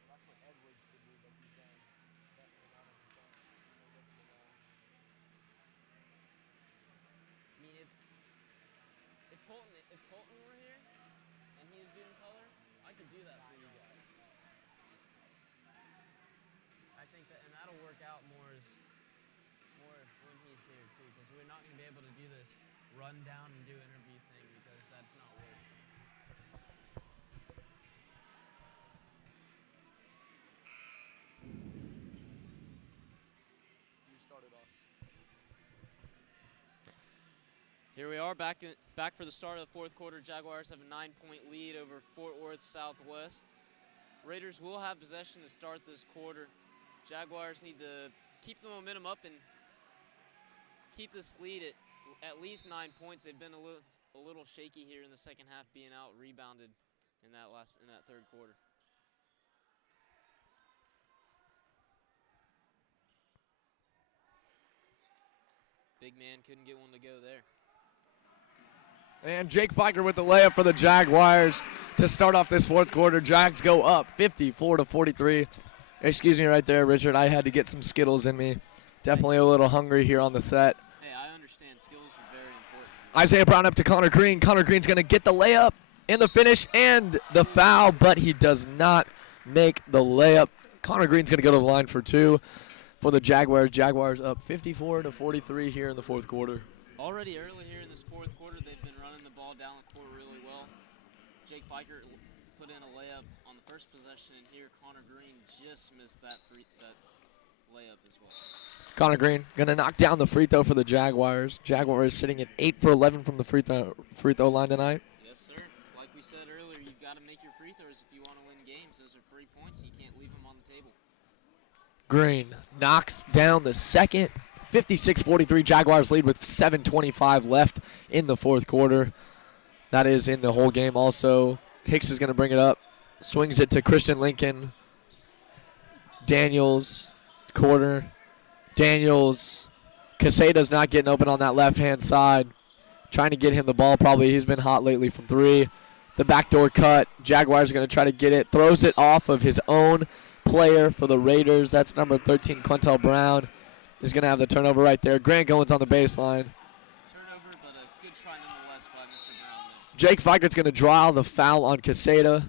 Well, that's what Edwards should do, but he's investing in other defense. It doesn't belong. I mean, if Colton were here and he was doing color, I could do that for you guys. I think that, and that'll work out more when he's here too, because we're not going to be able to do this run down and do interview thing because that's not working. You started off. Here we are back for the start of the fourth quarter. Jaguars have a 9-point lead over Fort Worth Southwest. Raiders will have possession to start this quarter. Jaguars need to keep the momentum up and keep this lead at least 9 points. They've been a little shaky here in the second half, being out rebounded in that third quarter. Big man couldn't get one to go there. And Jake Fikert with the layup for the Jaguars to start off this fourth quarter. Jags go up 54-43. Excuse me right there, Richard. I had to get some Skittles in me. Definitely a little hungry here on the set. Hey, I understand. Skills are very important. Isaiah Brown up to Connor Green. Connor Green's going to get the layup in the finish and the foul, but he does not make the layup. Connor Green's going to go to the line for two for the Jaguars. Jaguars up 54-43 here in the fourth quarter. Already early here in this fourth quarter, they've been running the ball down the court really well. Jake Fikert put in a layup on the first possession, and here Connor Green just missed that layup as well. Connor Green going to knock down the free throw for the Jaguars. Jaguars sitting at 8 for 11 from the free throw line tonight. Yes, sir. Like we said earlier, you've got to make your free throws if you want to win games. Those are free points. You can't leave them on the table. Green knocks down the second. 56-43, Jaguars lead with 7:25 left in the fourth quarter. That is in the whole game also. Hicks is going to bring it up. Swings it to Christian Lincoln. Daniels, corner. Daniels. Casado's not getting open on that left-hand side. Trying to get him the ball probably. He's been hot lately from three. The backdoor cut. Jaguars are going to try to get it. Throws it off of his own player for the Raiders. That's number 13, Quintel Brown. Is going to have the turnover right there. Grant Goins on the baseline. Turnover, but a good try nonetheless by Mr. Brown. Jake Fikert's going to draw the foul on Casada.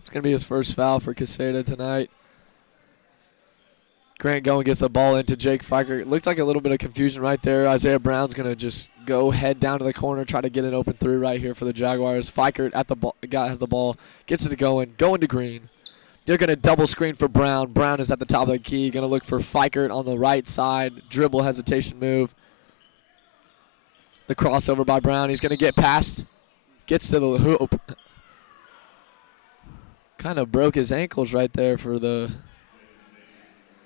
It's going to be his first foul for Casada tonight. Grant Goins gets the ball into Jake Fikert. It looked like a little bit of confusion right there. Isaiah Brown's going to just go head down to the corner, try to get an open three right here for the Jaguars. Fikert at the ball, has the ball, gets it going to Green. They're going to double screen for Brown. Brown is at the top of the key, going to look for Fikert on the right side. Dribble hesitation move. The crossover by Brown. He's going to get past, gets to the hoop. Kind of broke his ankles right there for the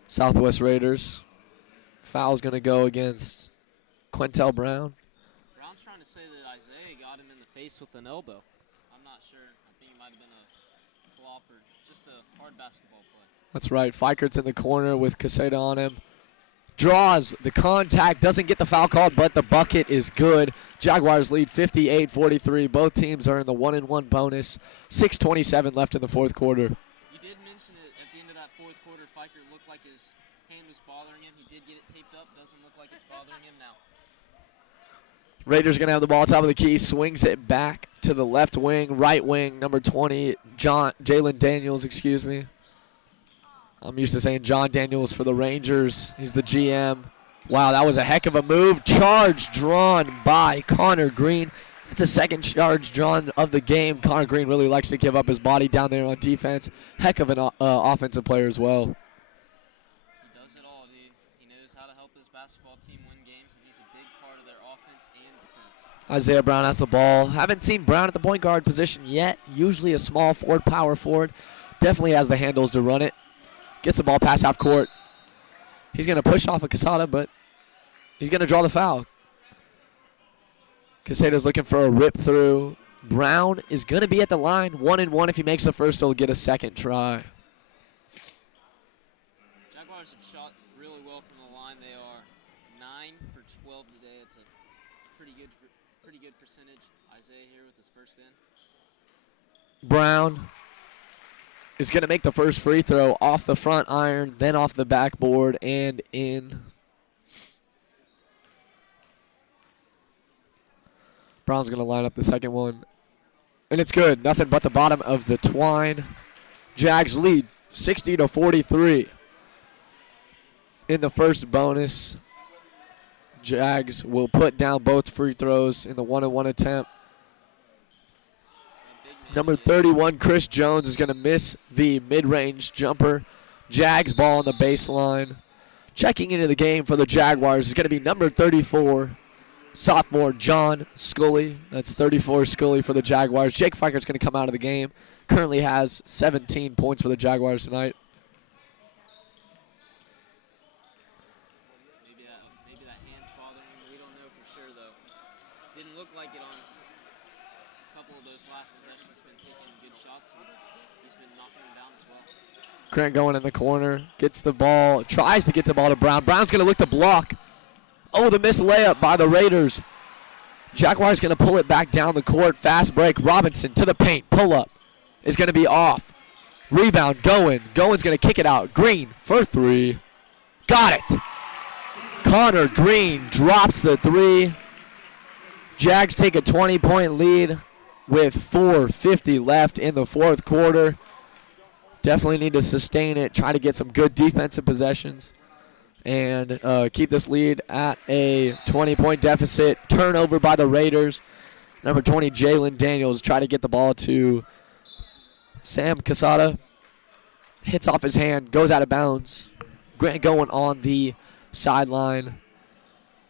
Southwest Raiders. Foul's going to go against Quintel Brown. Brown's trying to say that Isaiah got him in the face with an elbow. I'm not sure. I think it might have been a flop or just a hard basketball play. That's right. Fikert's in the corner with Caseta on him. Draws the contact, doesn't get the foul called, but the bucket is good. Jaguars lead 58-43. Both teams are in the 1-1 bonus. 6:27 left in the fourth quarter. You did mention it at the end of that fourth quarter. Fikert looked like his hand was bothering him. He did get it taped up. Doesn't look like it's bothering him now. Raiders going to have the ball top of the key. Swings it back to the left wing, right wing, number 20, Jalen Daniels, excuse me. I'm used to saying John Daniels for the Rangers. He's the GM. Wow, that was a heck of a move. Charge drawn by Connor Green. That's a second charge drawn of the game. Connor Green really likes to give up his body down there on defense. Heck of an offensive player as well. He does it all, dude. He knows how to help his basketball team win games, and he's a big part of their offense and defense. Isaiah Brown has the ball. Haven't seen Brown at the point guard position yet. Usually a small forward, power forward. Definitely has the handles to run it. Gets the ball past half court. He's going to push off of Caseta, but he's going to draw the foul. Caseta's looking for a rip through. Brown is going to be at the line. 1-1. If he makes the first, he'll get a second try. Jaguars have shot really well from the line. They are 9 for 12 today. It's a pretty good percentage. Isaiah here with his first in. Brown is going to make the first free throw off the front iron, then off the backboard and in. Brown's going to line up the second one. And it's good. Nothing but the bottom of the twine. Jags lead 60-43 in the first bonus. Jags will put down both free throws in the 1-1 attempt. Number 31, Chris Jones, is going to miss the mid-range jumper. Jags ball on the baseline. Checking into the game for the Jaguars is going to be number 34, sophomore John Scully. That's 34 Scully for the Jaguars. Jake Fikert's going to come out of the game. Currently has 17 points for the Jaguars tonight. Maybe that hand's bothering him. We don't know for sure, though. Didn't look like it on a couple of those last possessions. He's been taking good shots, and he's been knocking them down as well. Grant going in the corner, gets the ball, tries to get the ball to Brown. Brown's going to look to block. Oh, the missed layup by the Raiders. Jaguars going to pull it back down the court. Fast break. Robinson to the paint. Pull up is going to be off. Rebound, Goen. Goen's going to kick it out. Green for three. Got it. Connor Green drops the three. Jags take a 20-point lead with 4:50 left in the fourth quarter. Definitely need to sustain it, try to get some good defensive possessions, and keep this lead at a 20-point deficit. Turnover by the Raiders. Number 20, Jalen Daniels, try to get the ball to Sam Caseta. Hits off his hand, goes out of bounds. Grant going on the sideline.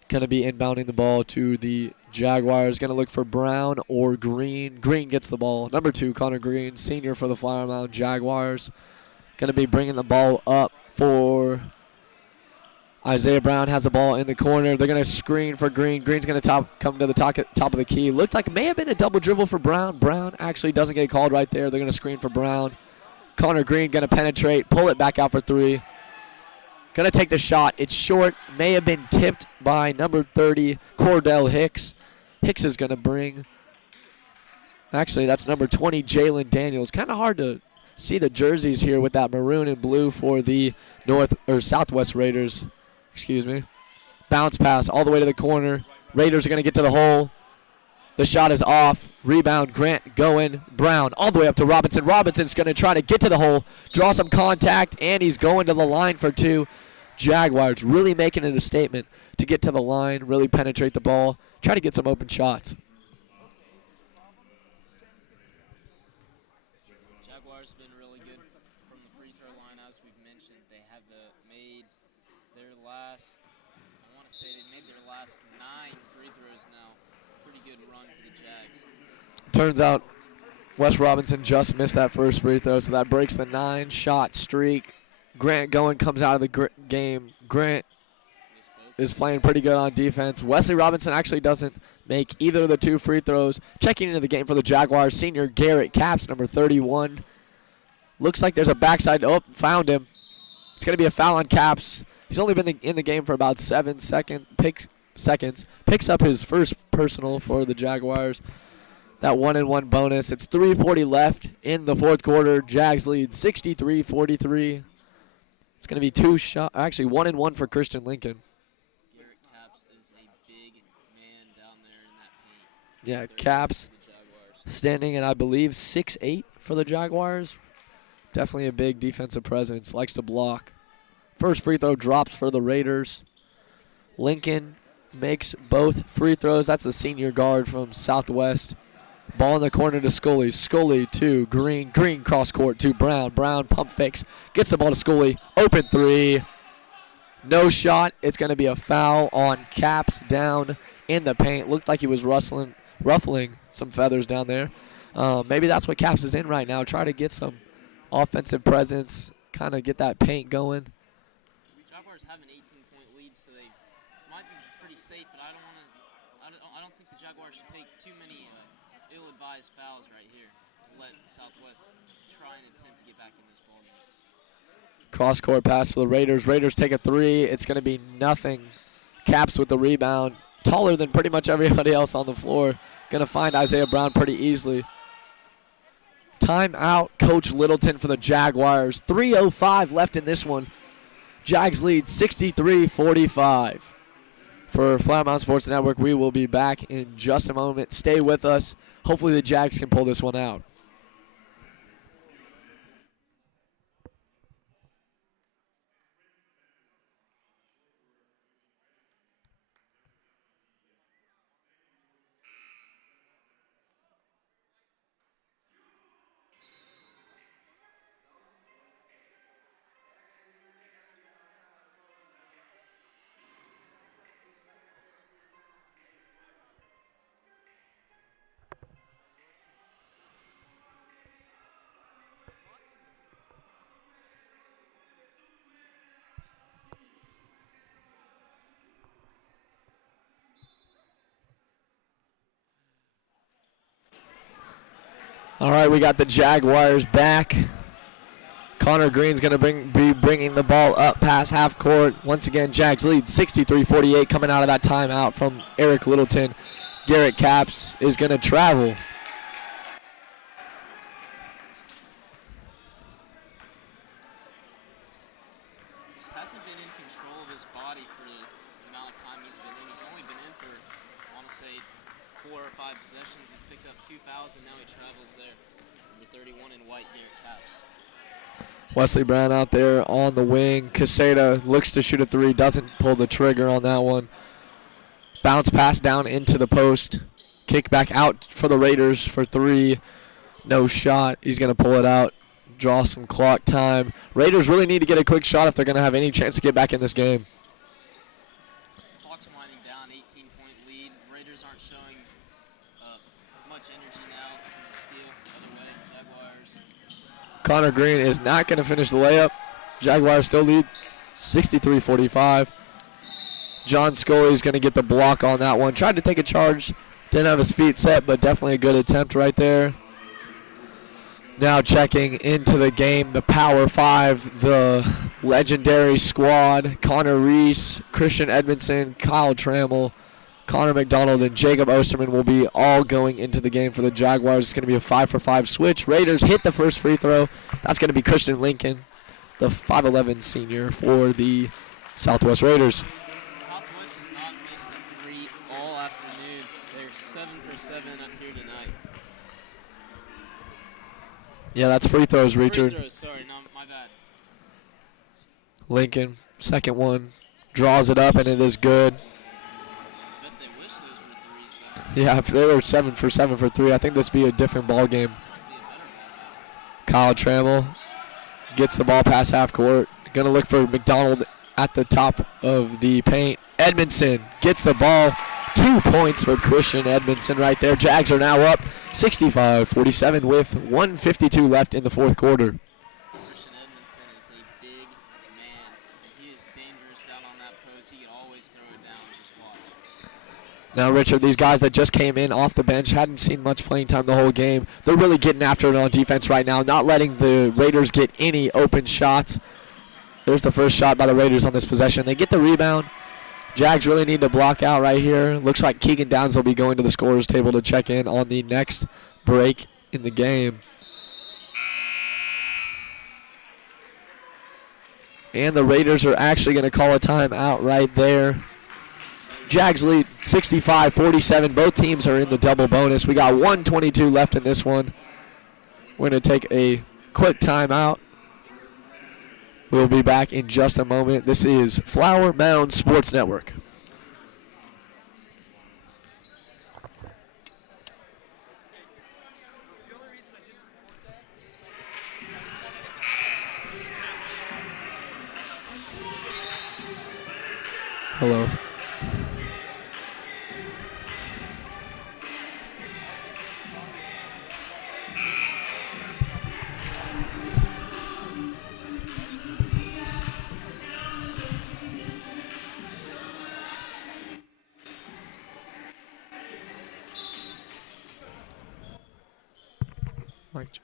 Going to be inbounding the ball to the Jaguars. Going to look for Brown or Green. Green gets the ball. Number 2, Connor Green, senior for the Flower Mound Jaguars. Going to be bringing the ball up for Isaiah Brown. Has the ball in the corner. They're going to screen for Green. Green's going to come to the top of the key. Looked like it may have been a double dribble for Brown. Brown actually doesn't get called right there. They're going to screen for Brown. Connor Green going to penetrate, pull it back out for three. Going to take the shot. It's short. May have been tipped by number 30, Cordell Hicks. Hicks is going to bring. Actually, that's number 20, Jalen Daniels. Kind of hard to see the jerseys here with that maroon and blue for the Southwest Raiders. Excuse me. Bounce pass all the way to the corner. Raiders are going to get to the hole. The shot is off. Rebound, Grant, Goen, Brown, all the way up to Robinson. Robinson's going to try to get to the hole, draw some contact, and he's going to the line for two. Jaguars really making it a statement to get to the line, really penetrate the ball, try to get some open shots. Jaguars have been really good from the free throw line, as we've mentioned. They have made their last, I want to say they made their last 9 free throws now. Pretty good run for the Jags. Turns out Wes Robinson just missed that first free throw, so that breaks the 9-shot streak. Grant Goen comes out of the game. Grant is playing pretty good on defense. Wesley Robinson actually doesn't make either of the 2 free throws. Checking into the game for the Jaguars, senior Garrett Capps, number 31. Looks like there's a backside. Oh, found him. It's going to be a foul on Caps. He's only been in the game for about 7 seconds. Picks up his first personal for the Jaguars. That 1-and-1 bonus. It's 3:40 left in the fourth quarter. Jags lead 63-43. It's going to be 1-and-1 for Christian Lincoln. Garrett Capps is a big man down there in that paint. Yeah, Caps standing at, I believe, 6'8" for the Jaguars. Definitely a big defensive presence. Likes to block. First free throw drops for the Raiders. Lincoln makes both free throws. That's the senior guard from Southwest. Ball in the corner to Scully. Scully to Green. Green cross court to Brown. Brown pump fakes. Gets the ball to Scully. Open three. No shot. It's going to be a foul on Caps down in the paint. Looked like he was ruffling some feathers down there. Maybe that's what Caps is in right now. Try to get some offensive presence. Kind of get that paint going. Jaguars have an 18-point lead, so they might be pretty safe, but I don't think the Jaguars should take too many ill-advised fouls right here. Let Southwest try and attempt to get back in this ball game. Cross-court pass for the Raiders. Raiders take a three. It's going to be nothing. Caps with the rebound. Taller than pretty much everybody else on the floor. Going to find Isaiah Brown pretty easily. Timeout, Coach Littleton for the Jaguars. 3:05 left in this one. Jags lead 63-45. For Flower Mound Sports Network, we will be back in just a moment. Stay with us. Hopefully the Jags can pull this one out. All right, we got the Jaguars back. Connor Green's going to be bringing the ball up past half court. Once again, Jags lead 63-48 coming out of that timeout from Eric Littleton. Garrett Capps is going to travel. Just hasn't been in control of his body for the amount of time he's been in. He's only been in for, I want to say, 4 or 5 possessions. He's picked up 2 fouls, and now he travels there. Number 31 in white here at Caps. Wesley Brown out there on the wing. Caseta looks to shoot a three, doesn't pull the trigger on that one. Bounce pass down into the post. Kick back out for the Raiders for three. No shot. He's going to pull it out, draw some clock time. Raiders really need to get a quick shot if they're going to have any chance to get back in this game. Clock's winding down, 18-point lead. Raiders aren't showing much energy now. Steal, other way, Jaguars. Connor Green is not going to finish the layup. Jaguars still lead 63-45. John Scully is going to get the block on that one. Tried to take a charge. Didn't have his feet set, but definitely a good attempt right there. Now checking into the game, the Power Five, the legendary squad. Connor Reese, Christian Edmondson, Kyle Trammell, Connor McDonald, and Jacob Osterman will be all going into the game for the Jaguars. It's going to be a 5-for-5 switch. Raiders hit the first free throw. That's going to be Christian Lincoln, the 5'11 senior for the Southwest Raiders. Southwest has not missed a three all afternoon. They're 7 for 7 up here tonight. Yeah, that's free throws, RIchard. Free throws, sorry, no, my bad. Lincoln, second one, draws it up, and it is good. Bet they wish those were threes, though. Yeah, if they were 7 for 7 for three, I think this would be a different ball game. Be a better ball. Kyle Trammell gets the ball past half court. Going to look for McDonald at the top of the paint. Edmondson gets the ball. 2 points for Christian Edmondson right there. Jags are now up 65-47 with 1:52 left in the fourth quarter. Christian Edmondson is a big man, and he is dangerous down on that post. He can always throw it down. Just watch. Now, Richard, these guys that just came in off the bench, hadn't seen much playing time the whole game. They're really getting after it on defense right now, not letting the Raiders get any open shots. There's the first shot by the Raiders on this possession. They get the rebound. Jags really need to block out right here. Looks like Keegan Downs will be going to the scorer's table to check in on the next break in the game. And the Raiders are actually going to call a timeout right there. Jags lead 65-47. Both teams are in the double bonus. We got 1:22 left in this one. We're going to take a quick timeout. We'll be back in just a moment. This is Flower Mound Sports Network. Hello. Right.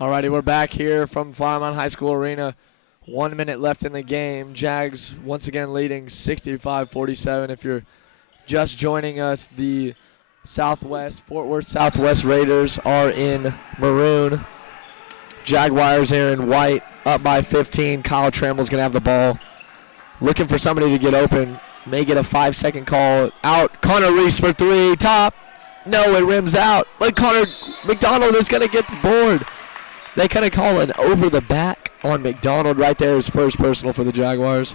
Alrighty, we're back here from Fireman High School Arena. 1 minute left in the game. Jags once again leading 65-47. If you're just joining us, the Fort Worth Southwest Raiders are in maroon. Jaguars are in white, up by 15. Kyle Trammell's going to have the ball. Looking for somebody to get open. May get a 5-second call. Out. Connor Reese for three. Top. No, it rims out. But Connor McDonald is going to get the board. They kind of call an over the back on McDonald right there. His first personal for the Jaguars.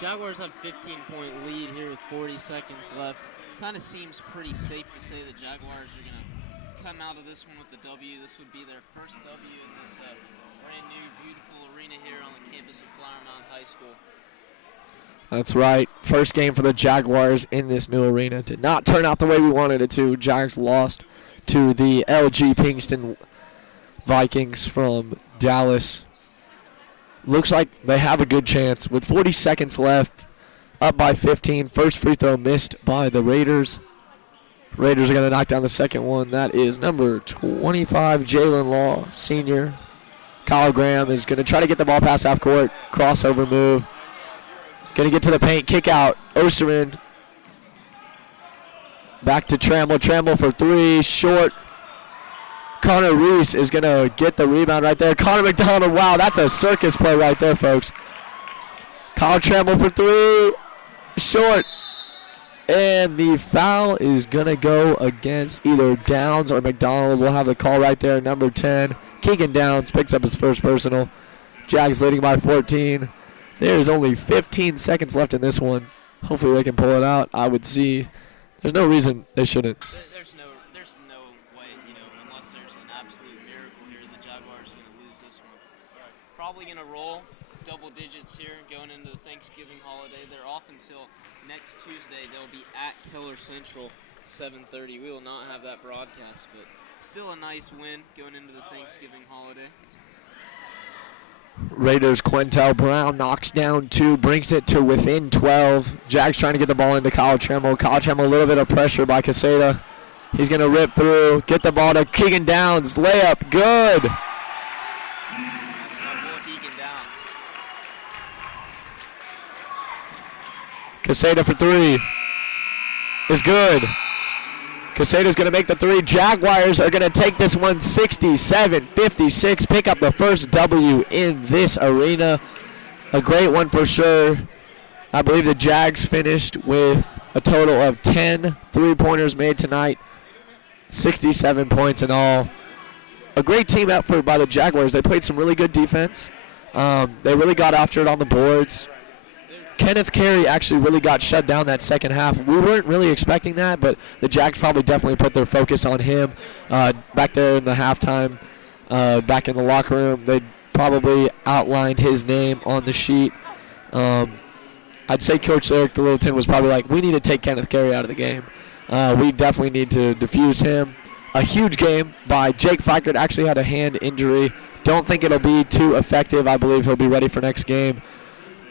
Jaguars have 15-point lead here with 40 seconds left. Kind of seems pretty safe to say the Jaguars are going to come out of this one with the W. This would be their first W in this brand new, beautiful arena here on the campus of Flower Mound High School. That's right. First game for the Jaguars in this new arena. Did not turn out the way we wanted it to. Jags lost to the LG Pinkston Vikings from Dallas. Looks like they have a good chance. With 40 seconds left, up by 15. First free throw missed by the Raiders. Raiders are going to knock down the second one. That is number 25, Jalen Law, senior. Kyle Graham is going to try to get the ball past half court. Crossover move. Going to get to the paint. Kick out. Osterman. Back to Trammell. Trammell for three. Short. Connor Reese is going to get the rebound right there. Connor McDonald. Wow, that's a circus play right there, folks. Kyle Trammell for three. Short. And the foul is going to go against either Downs or McDonald. We'll have the call right there. Number 10. Keegan Downs picks up his first personal. Jags leading by 14. There's only 15 seconds left in this one. Hopefully they can pull it out. I would see. There's no reason they shouldn't. There's no way, unless there's an absolute miracle here, the Jaguars are going to lose this one. Probably going to roll double digits here going into the Thanksgiving holiday. They're off until next Tuesday. They'll be at Keller Central, 7:30. We will not have that broadcast, but still a nice win going into the Thanksgiving holiday. Raiders, Quintel Brown knocks down two, brings it to within 12. Jags trying to get the ball into Kyle Trammell. Kyle Trammell, a little bit of pressure by Caseta. He's going to rip through, get the ball to Keegan Downs. Layup, good. That's my boy, Keegan Downs. Caseta for three is good. Caseta's going to make the three. Jaguars are going to take this one 67-56. Pick up the first W in this arena. A great one for sure. I believe the Jags finished with a total of 10 three-pointers made tonight. 67 points in all. A great team effort by the Jaguars. They played some really good defense. They really got after it on the boards. Kenneth Carey actually really got shut down that second half. We weren't really expecting that, but the Jags probably definitely put their focus on him back there in the halftime, back in the locker room. They probably outlined his name on the sheet. I'd say Coach Eric Littleton was probably like, we need to take Kenneth Carey out of the game. We definitely need to defuse him. A huge game by Jake Fikert. Actually had a hand injury. Don't think it'll be too effective. I believe he'll be ready for next game.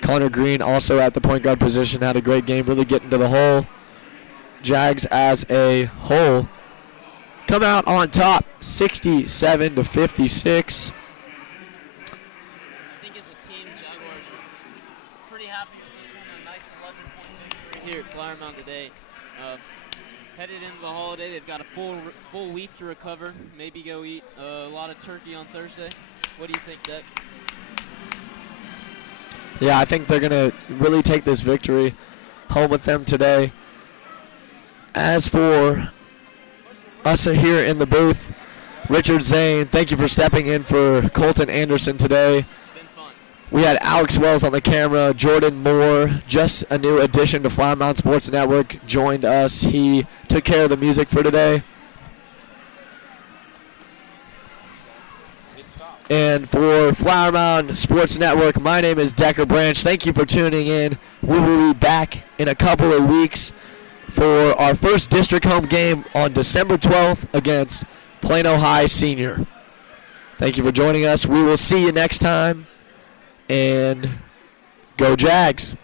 Connor Green also at the point guard position had a great game, really getting to the hole. Jags as a whole come out on top, 67 to 56. I think as a team, Jaguars are pretty happy with this one. A nice 11-point victory here at Flower Mound today. Headed into the holiday, they've got a full week to recover. Maybe go eat a lot of turkey on Thursday. What do you think, Deck? Yeah, I think they're going to really take this victory home with them today. As for us here in the booth, Richard Zane, thank you for stepping in for Colton Anderson today. It's been fun. We had Alex Wells on the camera, Jordan Moore, just a new addition to Flower Mound Sports Network, joined us. He took care of the music for today. And for Flower Mound Sports Network, my name is Decker Branch. Thank you for tuning in. We will be back in a couple of weeks for our first district home game on December 12th against Plano High Senior. Thank you for joining us. We will see you next time. And go Jags.